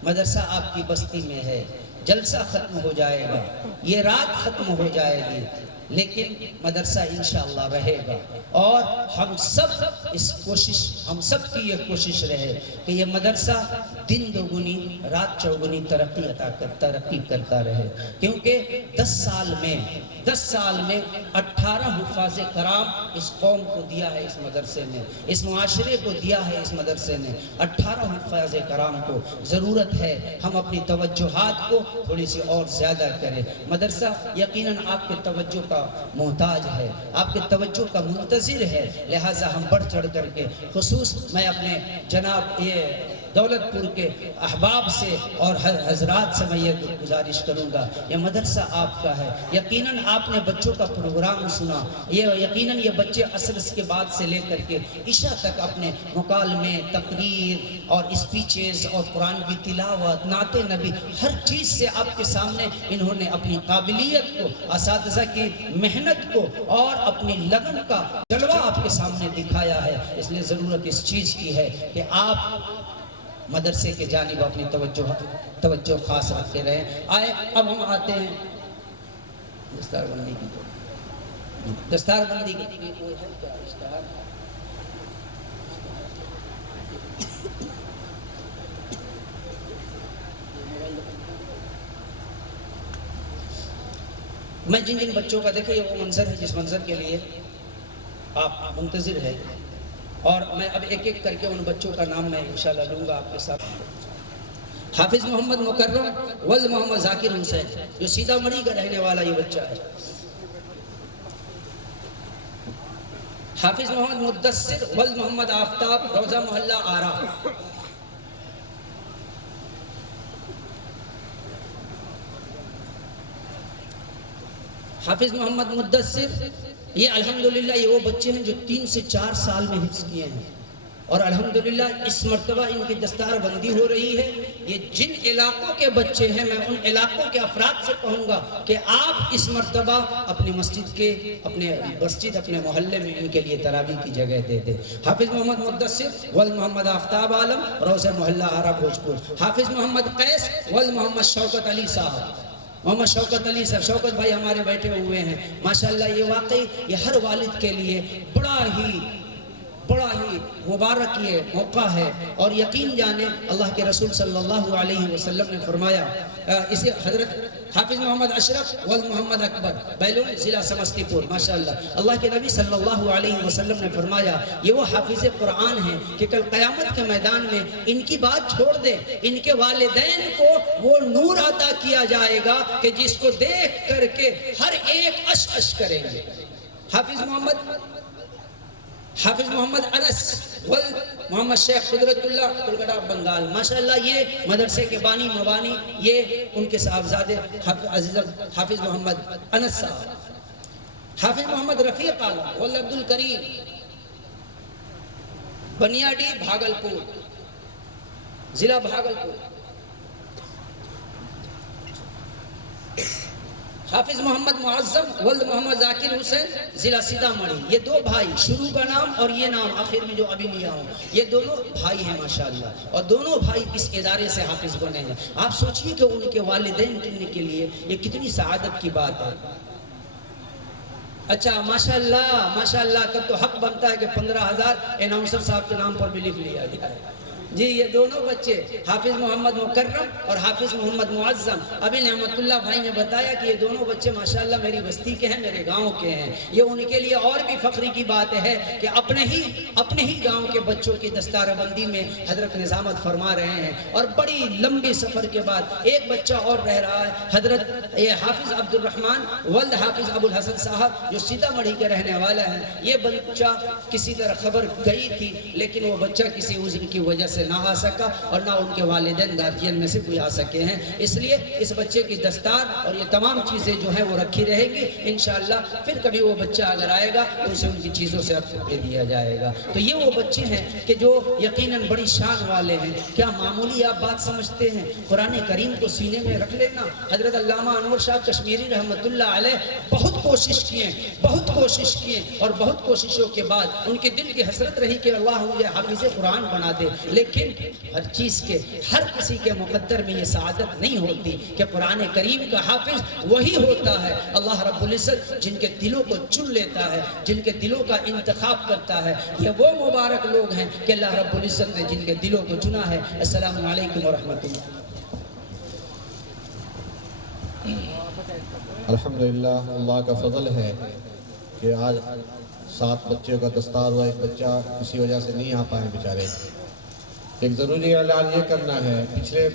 مدرسہ آپ کی بستی میں ہے. جلسہ ختم ہو جائے گا، یہ رات ختم ہو جائے گی، لیکن مدرسہ انشاءاللہ رہے گا، اور ہم سب کی یہ کوشش رہے کہ یہ مدرسہ دن دوگنی رات چوگنی ترقی کرتا رہے، کیونکہ 10 سال میں 18 حفاظ کرام اس قوم کو دیا ہے، اس مدرسے نے، اس معاشرے کو دیا ہے، اس مدرسے نے 18 حفاظ کرام کو۔ ضرورت ہے ہم اپنی توجہات کو تھوڑی سی اور زیادہ کریں۔ مدرسہ یقیناً آپ کے توجہ کا محتاج ہے، آپ کے توجہ کا منتظر ہے، لہٰذا ہم بڑھ چڑھ کر کے، خصوص میں اپنے جناب یہ دولت پور کے احباب سے اور حضرات سے میں یہ گزارش کروں گا، یہ مدرسہ آپ کا ہے۔ یقیناً آپ نے بچوں کا پروگرام سنا، یقیناً یہ بچے عصر کے بعد سے لے کر کے عشاء تک اپنے مکالمے، تقریر اور اسپیچز اور قرآن کی تلاوت، نعت نبی، ہر چیز سے آپ کے سامنے انہوں نے اپنی قابلیت کو، اساتذہ کی محنت کو اور اپنی لگن کا جلوہ آپ کے سامنے دکھایا ہے۔ اس لیے ضرورت اس چیز کی ہے کہ آپ مدرسے کے جانب اپنی توجہ خاص رکھتے رہیں۔ آئے اب ہم آتے ہیں دستار بندی کی میں جن بچوں کا دیکھیں، یہ وہ منظر ہے جس منظر کے لیے آپ منتظر ہیں، اور میں اب ایک ایک کر کے ان بچوں کا نام میں انشاءاللہ لوں گا آپ کے ساتھ۔ حافظ محمد مکرم ولد محمد ذاکر حسین، جو سیدھا مڑی کا رہنے والا یہ بچہ ہے۔ حافظ محمد مدثر ولد محمد آفتاب، روزہ محلہ آرا۔ حافظ محمد مدثر، یہ الحمدللہ یہ وہ بچے ہیں جو 3 سے 4 سال میں حفظ کیے ہیں، اور الحمدللہ اس مرتبہ ان کی دستار بندی ہو رہی ہے۔ یہ جن علاقوں کے بچے ہیں، میں ان علاقوں کے افراد سے کہوں گا کہ آپ اس مرتبہ اپنی مسجد اپنے محلے میں ان کے لیے تراویح کی جگہ دے دیں۔ حافظ محمد مدثر ولد محمد آفتاب عالم، روزہ محلہ آرا بھوجپور۔ حافظ محمد قیس ولد محمد شوکت علی صاحب، محمد شوکت علی صاحب، شوکت بھائی ہمارے بیٹھے ہوئے ہیں ماشاءاللہ۔ یہ واقعی یہ ہر والد کے لیے بڑا ہی مبارک یہ موقع ہے، اور یقین جانے اللہ کے رسول صلی اللہ علیہ وسلم نے فرمایا، اسے حضرت حافظ محمد اشرف ولد محمد اکبر، بیلون، ضلع سمستی پور، ماشاءاللہ اللہ کے نبی صلی اللہ علیہ وسلم نے فرمایا یہ وہ حافظ قرآن ہیں کہ کل قیامت کے میدان میں ان کی بات چھوڑ دیں، ان کے والدین کو وہ نور عطا کیا جائے گا کہ جس کو دیکھ کر کے ہر ایک اش اش کریں گے۔ حافظ محمد انس ولد محمد شیخ قدرت اللہ، کولکتہ بنگال، ماشاءاللہ یہ مدرسے کے بانی مبانی، یہ ان کے صاحبزادے حافظ محمد انس صاحب۔ حافظ محمد رفیق عالم ولد عبد الکریم، بنیاڈی بھاگلپور، ضلع بھاگلپور۔ حافظ محمد معظم ولد محمد ذاکر حسین، ضلع سیدھا مڑھی۔ یہ 2 بھائی، شروع کا نام اور یہ نام آخر میں جو ابھی لیا ہوں، یہ دونوں بھائی ہیں ماشاءاللہ، اور دونوں بھائی اس ادارے سے حافظ بنے ہیں۔ آپ سوچئے کہ ان کے والدین چننے کے لیے یہ کتنی سعادت کی بات ہے۔ اچھا ماشاءاللہ کب تو حق بنتا ہے کہ 15,000 اناؤنسر صاحب کے نام پر بھی لکھ لیا گیا ہے جی۔ یہ دونوں بچے حافظ محمد مکرم اور حافظ محمد معظم، ابھی نعمت اللہ بھائی نے بتایا کہ یہ دونوں بچے ماشاءاللہ میری بستی کے ہیں، میرے گاؤں کے ہیں۔ یہ ان کے لیے اور بھی فخری کی بات ہے کہ اپنے ہی گاؤں کے بچوں کی دستار بندی میں حضرت نظامت فرما رہے ہیں، اور بڑی لمبی سفر کے بعد ایک بچہ اور رہ رہا ہے، حضرت یہ حافظ عبد الرحمن ولد حافظ ابو الحسن صاحب، جو سیدھا مڑھی کے رہنے والا ہے۔ یہ بچہ کسی طرح خبر گئی تھی، لیکن وہ بچہ کسی عذر کی وجہ سے نہ آ سکا، اور نہ ان کے والدین گارجین میں سے کوئی آ سکے ہیں۔ اس لیے اس بچے کی دستار اور یہ تمام چیزیں جو ہیں وہ رکھی رہے گی انشاءاللہ۔ پھر کبھی وہ بچہ اگر آئے گا تو اسے ان کی چیزوں سے دے دیا جائے گا۔ تو یہ وہ بچے ہیں کہ جو یقیناً بڑی شان والے ہیں۔ کیا معمولی آپ بات سمجھتے ہیں؟ قرآن کریم کو سینے میں رکھ لینا۔ حضرت علامہ انور شاہ کشمیری رحمۃ اللہ علیہ بہت کوشش کیے، اور بہت کوششوں کے بعد ان کے دل کی حسرت رہی کہ اللہ مجھے حافظ قرآن بنا دے، لیکن لیکن ہر چیز کے ہر کسی کے مقدر میں یہ سعادت نہیں ہوتی کہ قرآن کریم کا حافظ وہی ہوتا ہے۔ اللہ رب العزت جن کے دلوں کو چن لیتا ہے، جن کے دلوں کا انتخاب کرتا ہے، یہ وہ مبارک لوگ ہیں کہ اللہ رب العزت نے جن کے دلوں کو چنا ہے۔ السلام علیکم ورحمۃ اللہ۔ الحمدللہ اللہ کا فضل ہے کہ آج 7 بچوں کا دستار ہوا، ایک بچہ کسی وجہ سے نہیں آ پائے بیچارے۔ ایک ضروری اعلان یہ کرنا ہے، پچھلے